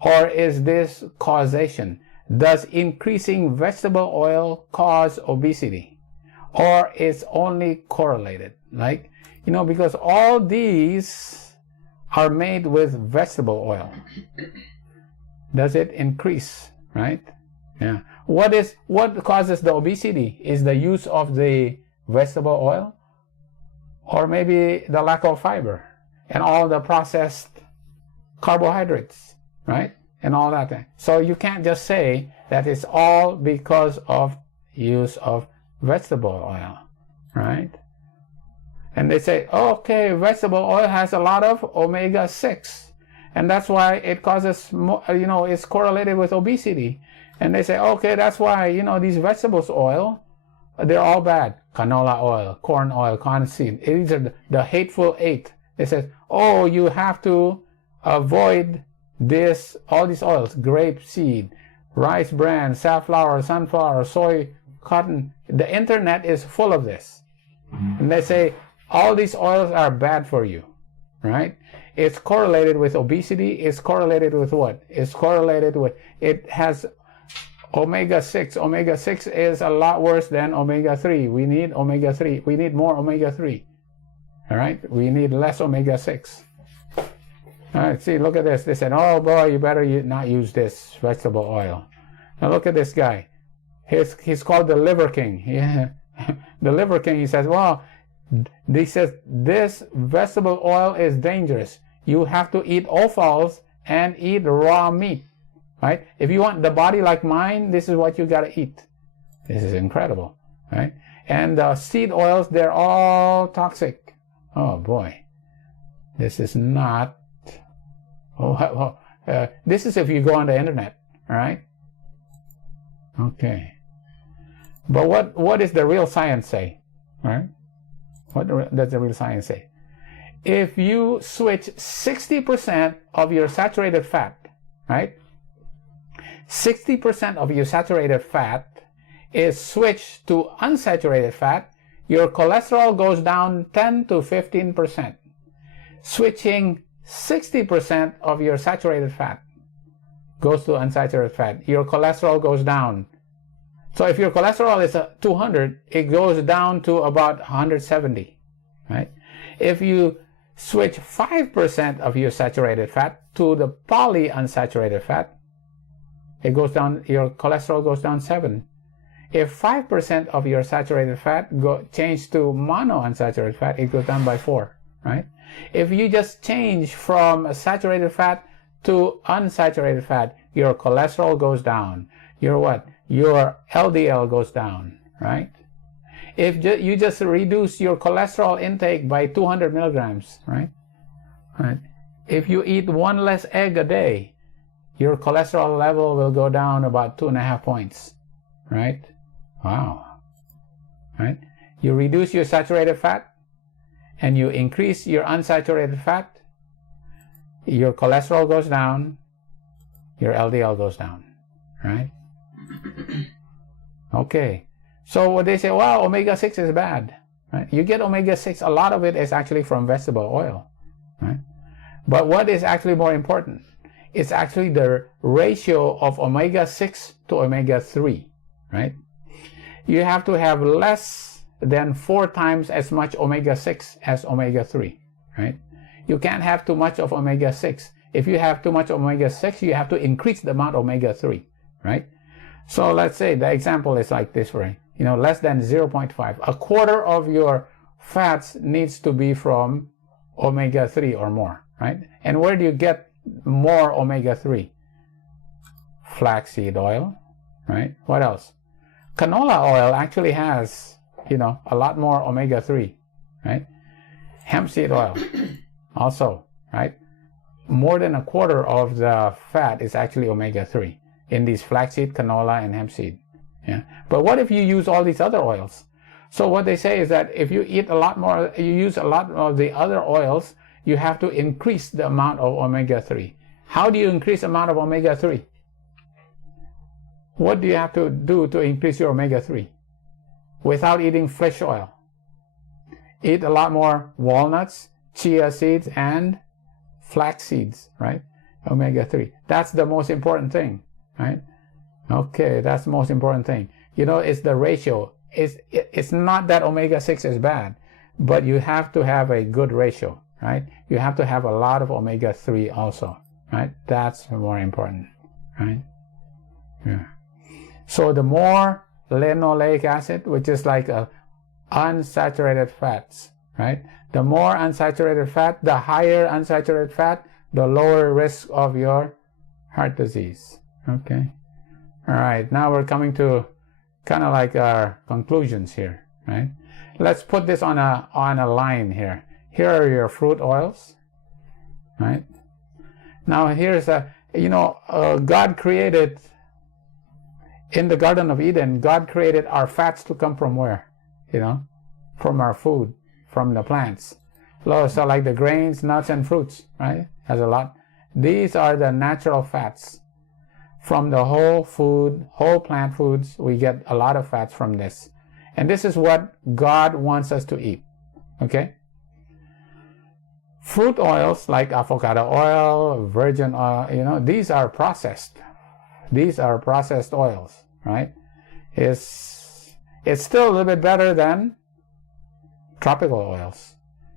or is this causation? Does increasing vegetable oil cause obesity? Or it's only correlated? Like, because all these are made with vegetable oil. Does it increase, right? Yeah. What causes the obesity? Is the use of the vegetable oil? Or maybe the lack of fiber and all the processed carbohydrates, right? And all that. So you can't just say that it's all because of use of vegetable oil, right? And they say, okay, vegetable oil has a lot of omega-6, and that's why it causes, it's correlated with obesity. And they say, okay, that's why, these vegetables oil, they're all bad. Canola oil, corn oil, cottonseed. These are the hateful eight. They say, oh, you have to avoid all these oils, grape seed, rice bran, safflower, sunflower, soy, cotton. The internet is full of this. And they say, all these oils are bad for you, right? It's correlated with obesity. It's correlated with what? It's correlated with, it has omega-6. Omega-6 is a lot worse than omega-3. We need omega-3. We need more omega-3. All right? We need less omega-6. All right, see, look at this. They said, oh boy, you better not use this vegetable oil. Now look at this guy. He's called the Liver King. Yeah. The Liver King, he says, well, he says, this vegetable oil is dangerous. You have to eat offals and eat raw meat. Right? If you want the body like mine, this is what you got to eat. This is incredible. Right? And seed oils, they're all toxic. Oh boy. This is not... this is if you go on the internet. All right? Okay. But what does the real science say? All right? What does the real science say? If you switch 60% of your saturated fat, right? 60% of your saturated fat is switched to unsaturated fat, your cholesterol goes down 10 to 15%. Switching 60% of your saturated fat goes to unsaturated fat, your cholesterol goes down. So if your cholesterol is 200, it goes down to about 170, right? If you switch 5% of your saturated fat to the polyunsaturated fat, it goes down, your cholesterol goes down 7. If 5% of your saturated fat change to monounsaturated fat, it goes down by 4, right? If you just change from saturated fat to unsaturated fat, your cholesterol goes down. Your what? Your LDL goes down, right? If you just reduce your cholesterol intake by 200 milligrams, right? Right. If you eat one less egg a day, your cholesterol level will go down about 2.5 points, right? Wow. Right? You reduce your saturated fat and you increase your unsaturated fat, your cholesterol goes down, your LDL goes down, right? Okay. So what they say, well, omega-6 is bad, right? You get omega-6, a lot of it is actually from vegetable oil, right? But what is actually more important? It's actually the ratio of omega-6 to omega-3, right? You have to have less than 4 times as much omega-6 as omega-3, right? You can't have too much of omega-6. If you have too much omega-6, you have to increase the amount of omega-3, right? So let's say the example is like this, right? You know, less than 0.5. A quarter of your fats needs to be from omega-3 or more, right? And where do you get more omega-3? Flaxseed oil, right? What else? Canola oil actually has, you know, a lot more omega-3, right? Hemp seed oil also, right? More than a quarter of the fat is actually omega-3 in these flaxseed, canola, and hemp seed. Yeah. But what if you use all these other oils? So what they say is that if you eat a lot more, you use a lot of the other oils, you have to increase the amount of omega-3. How do you increase the amount of omega-3? What do you have to do to increase your omega-3? Without eating fish oil. Eat a lot more walnuts, chia seeds, and flax seeds, right? Omega-3. That's the most important thing, right? Okay, that's the most important thing. You know, it's the ratio. It's not that omega-6 is bad, but you have to have a good ratio, right? You have to have a lot of omega-3 also, right? That's more important, right? Yeah. So the more linoleic acid, which is like unsaturated fats, right? The more unsaturated fat, the higher unsaturated fat, the lower risk of your heart disease. Okay. All right. Now we're coming to kind of like our conclusions here, right? Let's put this on a line here. Here are your fruit oils, right? Now here's God created, in the Garden of Eden, God created our fats to come from where? You know, from our food, from the plants. So like the grains, nuts, and fruits, right? Has a lot. These are the natural fats. From the whole food, whole plant foods, we get a lot of fats from this. And this is what God wants us to eat, okay? Fruit oils like avocado oil, virgin oil, you know, these are processed. These are processed oils, right? It's still a little bit better than tropical oils.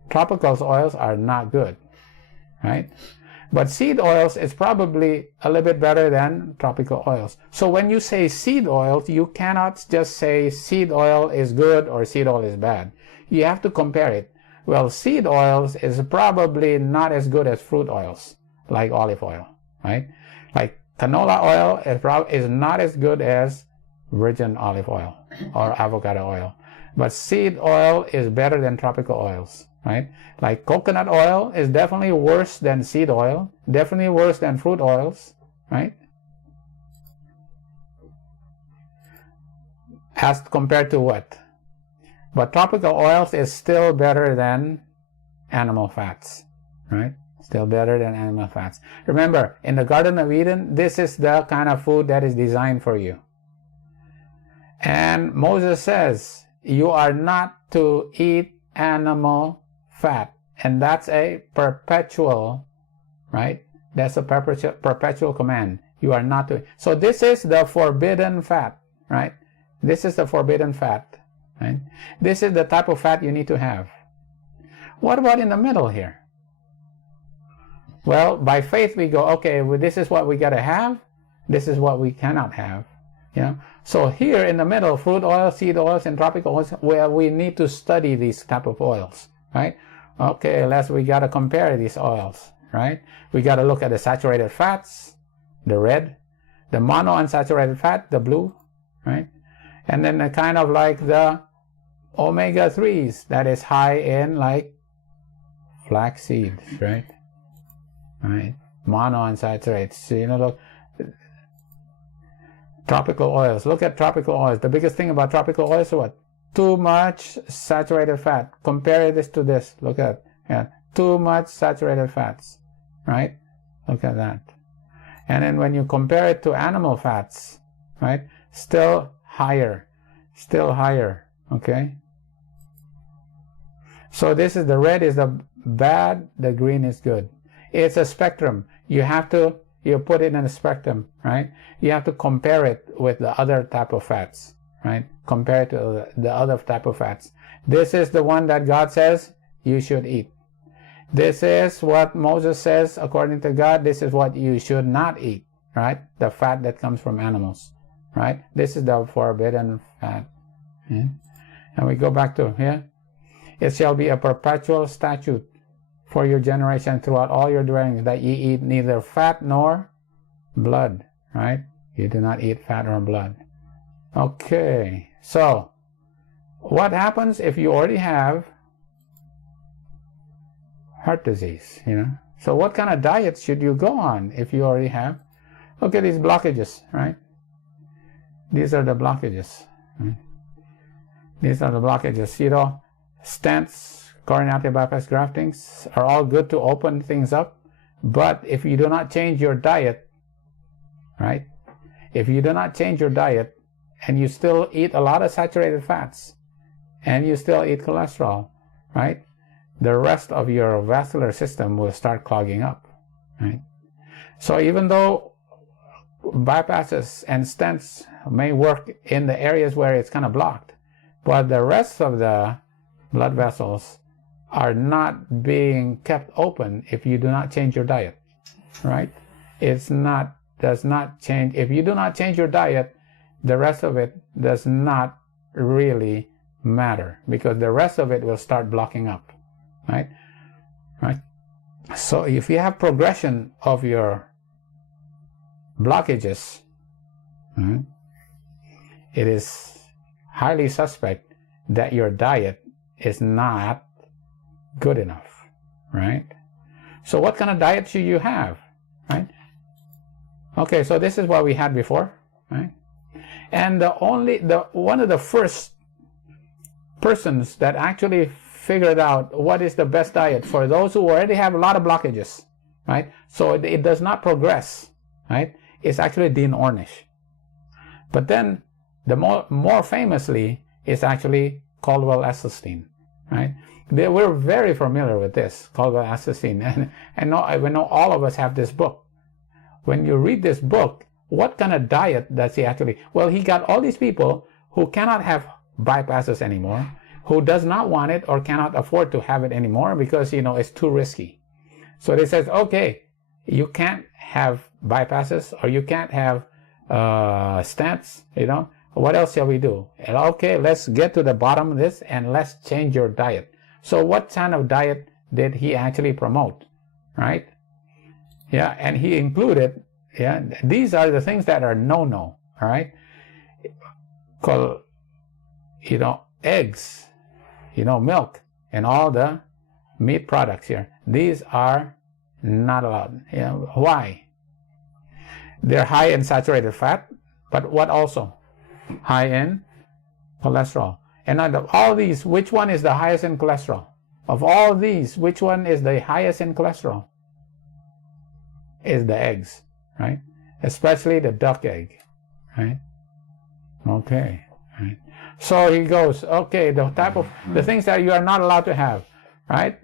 Tropical oils are not good, right? But seed oils is probably a little bit better than tropical oils. So when you say seed oils, you cannot just say seed oil is good or seed oil is bad. You have to compare it. Well, seed oils is probably not as good as fruit oils, like olive oil, right? Like canola oil is not as good as virgin olive oil or avocado oil. But seed oil is better than tropical oils, right? Like coconut oil is definitely worse than seed oil, definitely worse than fruit oils, right? As compared to what? But tropical oils is still better than animal fats, right? Still better than animal fats. Remember, in the Garden of Eden, this is the kind of food that is designed for you. And Moses says, you are not to eat animal fat. And that's a perpetual, right? That's a perpetual command. You are not to. So this is the forbidden fat, right? This is the forbidden fat, right? This is the type of fat you need to have. What about in the middle here? Well, by faith we go, okay, well, this is what we got to have. This is what we cannot have. You know? So here in the middle, fruit oils, seed oils, and tropical oils, where we need to study these type of oils, right? Okay, we got to compare these oils, right? We got to look at the saturated fats, the red, the monounsaturated fat, the blue, right? And then the kind of like the omega-3s that is high in like flax seeds, right? Right? Monounsaturated. So, you know, look, tropical oils. Look at tropical oils. The biggest thing about tropical oils is what? Too much saturated fat. Compare this to this. Look at too much saturated fats, right? Look at that. And then when you compare it to animal fats, right? Still higher, okay? So this is the red is the bad, the green is good. It's a spectrum. You put it in a spectrum, right? You have to compare it with the other type of fats, right? Compare it to the other type of fats. This is the one that God says you should eat. This is what Moses says, according to God, this is what you should not eat, right? The fat that comes from animals, right? This is the forbidden fat. Yeah? And we go back to here. It shall be a perpetual statute for your generation throughout all your dwellings that ye eat neither fat nor blood, right? You do not eat fat or blood. Okay, so what happens if you already have heart disease, you know? So what kind of diet should you go on if you already have? Look at these blockages, right? These are the blockages. Right? These are the blockages. You know, stents, coronary bypass graftings are all good to open things up, but if you do not change your diet, right? If you do not change your diet and you still eat a lot of saturated fats and you still eat cholesterol, right? The rest of your vascular system will start clogging up, right? So even though bypasses and stents may work in the areas where it's kind of blocked, but the rest of the blood vessels are not being kept open if you do not change your diet, right? Does not change. If you do not change your diet, the rest of it does not really matter because the rest of it will start blocking up, right? Right? So if you have progression of your blockages, it is highly suspect that your diet is not good enough, right? So what kind of diet should you have, right? Okay, so this is what we had before, right? And one of the first persons that actually figured out what is the best diet for those who already have a lot of blockages, right? So it does not progress, right? It's actually Dean Ornish. But then the more famously is actually Caldwell-Esselstyn, right? We're very familiar with this, Caldwell-Esselstyn, and I know all of us have this book. When you read this book, what kind of diet does he actually? Well, he got all these people who cannot have bypasses anymore, who does not want it or cannot afford to have it anymore because, it's too risky. So they says, okay, you can't have bypasses or you can't have stents, What else shall we do? And okay, let's get to the bottom of this and let's change your diet. So what kind of diet did he actually promote, right? Yeah, and he included, these are the things that are no-no, all right? Called, eggs, milk, and all the meat products here. These are not allowed. Why? They're high in saturated fat, but what also? High in cholesterol. And out of all these, which one is the highest in cholesterol? Of all these, which one is the highest in cholesterol? Is the eggs, right? Especially the duck egg, right? Okay, right. So he goes, okay, the things that you are not allowed to have, right?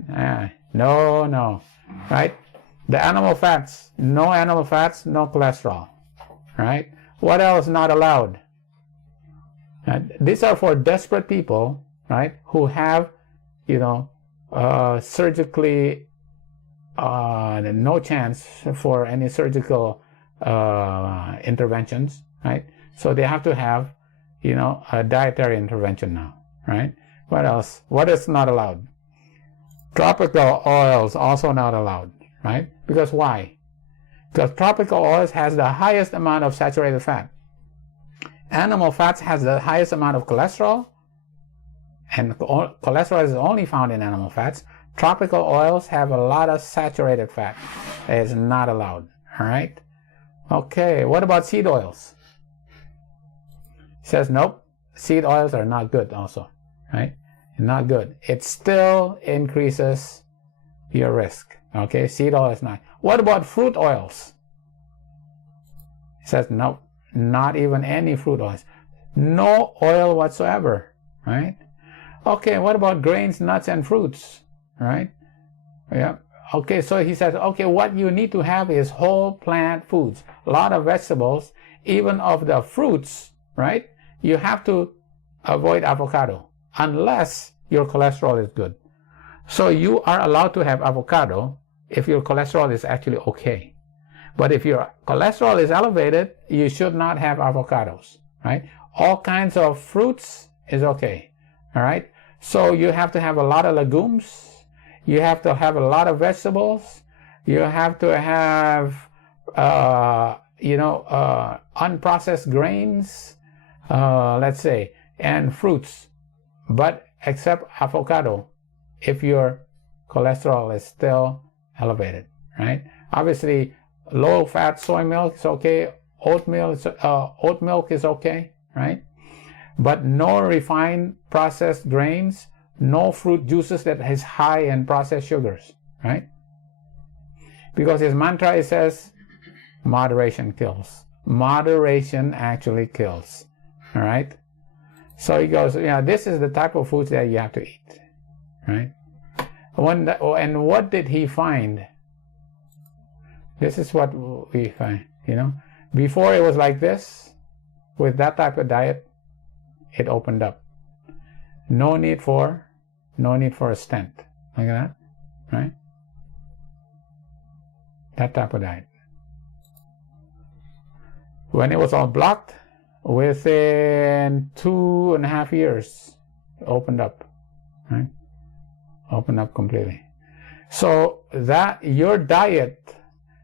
No, right? The animal fats, no cholesterol, right? What else not allowed? These are for desperate people, right? Who have, surgically, no chance for any surgical interventions, right? So they have to have, a dietary intervention now, right? What else? What is not allowed? Tropical oils also not allowed, right? Because why? Because tropical oils has the highest amount of saturated fat. Animal fats has the highest amount of cholesterol, and cholesterol is only found in animal fats. Tropical oils have a lot of saturated fat. It is not allowed, all right? Okay, what about seed oils? It says, nope, seed oils are not good also, right? Not good. It still increases your risk, okay? Seed oil is not. What about fruit oils? It says, nope, not even any fruit oils. No oil whatsoever, right? Okay, what about grains, nuts, and fruits, right? Yeah. Okay, so he says, okay, what you need to have is whole plant foods, a lot of vegetables, even of the fruits, right? You have to avoid avocado unless your cholesterol is good. So you are allowed to have avocado if your cholesterol is actually okay. But if your cholesterol is elevated, you should not have avocados, right? All kinds of fruits is okay, all right? So you have to have a lot of legumes. You have to have a lot of vegetables. You have to have, unprocessed grains, let's say, and fruits. But except avocado, if your cholesterol is still elevated, right? Obviously, low-fat soy milk is okay. Oat milk is okay, right? But no refined processed grains, no fruit juices that is high in processed sugars, right? Because his mantra, it says, moderation kills. Moderation actually kills, all right? So he goes, this is the type of foods that you have to eat, right? And what did he find? This is what we find, Before it was like this, with that type of diet, it opened up. No need for a stent, like that, right? That type of diet. When it was all blocked, within 2.5 years, it opened up, right? Opened up completely. So that your diet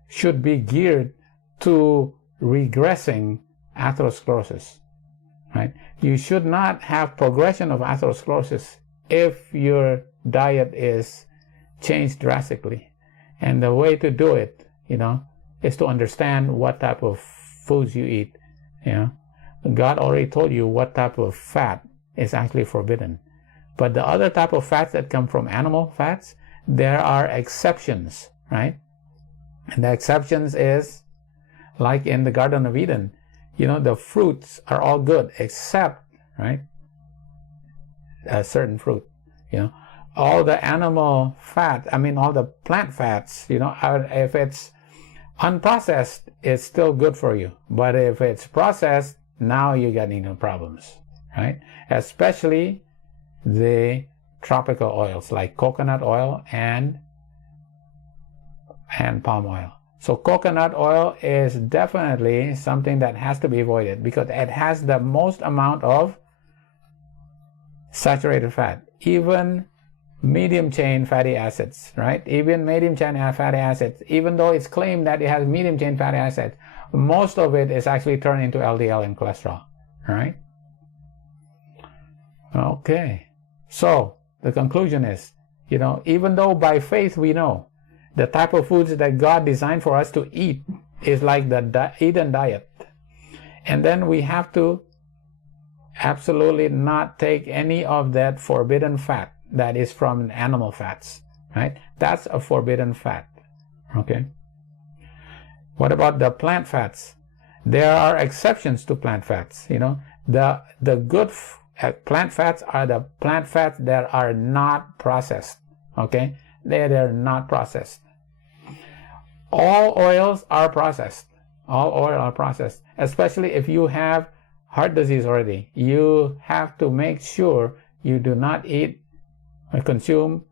should be geared to regressing atherosclerosis, right? You should not have progression of atherosclerosis if your diet is changed drastically. And the way to do it, is to understand what type of foods you eat. God already told you what type of fat is actually forbidden. But the other type of fats that come from animal fats, there are exceptions, right? And the exceptions is, like in the Garden of Eden, the fruits are all good except, right, a certain fruit. All the animal fat, all the plant fats, if it's Unprocessed is still good for you, but if it's processed, now you're getting into problems, right? Especially the tropical oils like coconut oil and palm oil. So coconut oil is definitely something that has to be avoided because it has the most amount of saturated fat. Even medium chain fatty acids, right? Even medium chain fatty acids, even though it's claimed that it has medium chain fatty acids, most of it is actually turned into LDL and cholesterol, right? Okay, so the conclusion is, even though by faith we know the type of foods that God designed for us to eat is like the Eden diet, and then we have to absolutely not take any of that forbidden fat that is from animal fats, right? That's a forbidden fat, okay? What about the plant fats? There are exceptions to plant fats, The good plant fats are the plant fats that are not processed, okay? They're not processed. All oils are processed. All oil are processed, especially if you have heart disease already. You have to make sure you do not eat or consume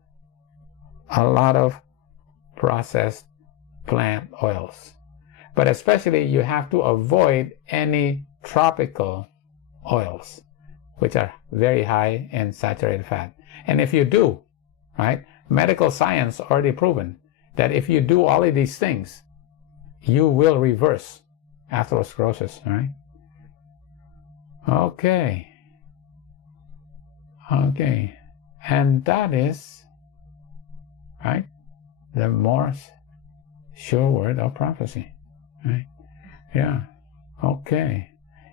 a lot of processed plant oils. But especially you have to avoid any tropical oils, which are very high in saturated fat. And if you do, right, medical science already proven that if you do all of these things, you will reverse atherosclerosis, right? Okay. And that is, right, the more sure word of prophecy, right? Yeah. Okay.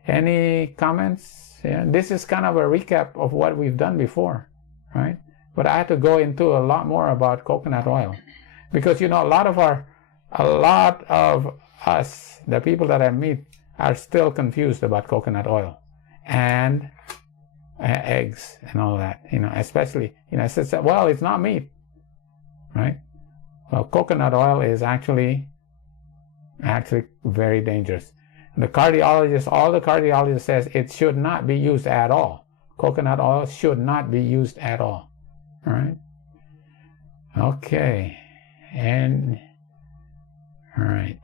Any comments? Yeah. This is kind of a recap of what we've done before, right? But I had to go into a lot more about coconut oil because, a lot of us, the people that I meet, are still confused about coconut oil and eggs and all that, especially, well, it's not meat, right? Well, coconut oil is actually very dangerous. All the cardiologist says it should not be used at all. Coconut oil should not be used at all, all right? Okay, and all right.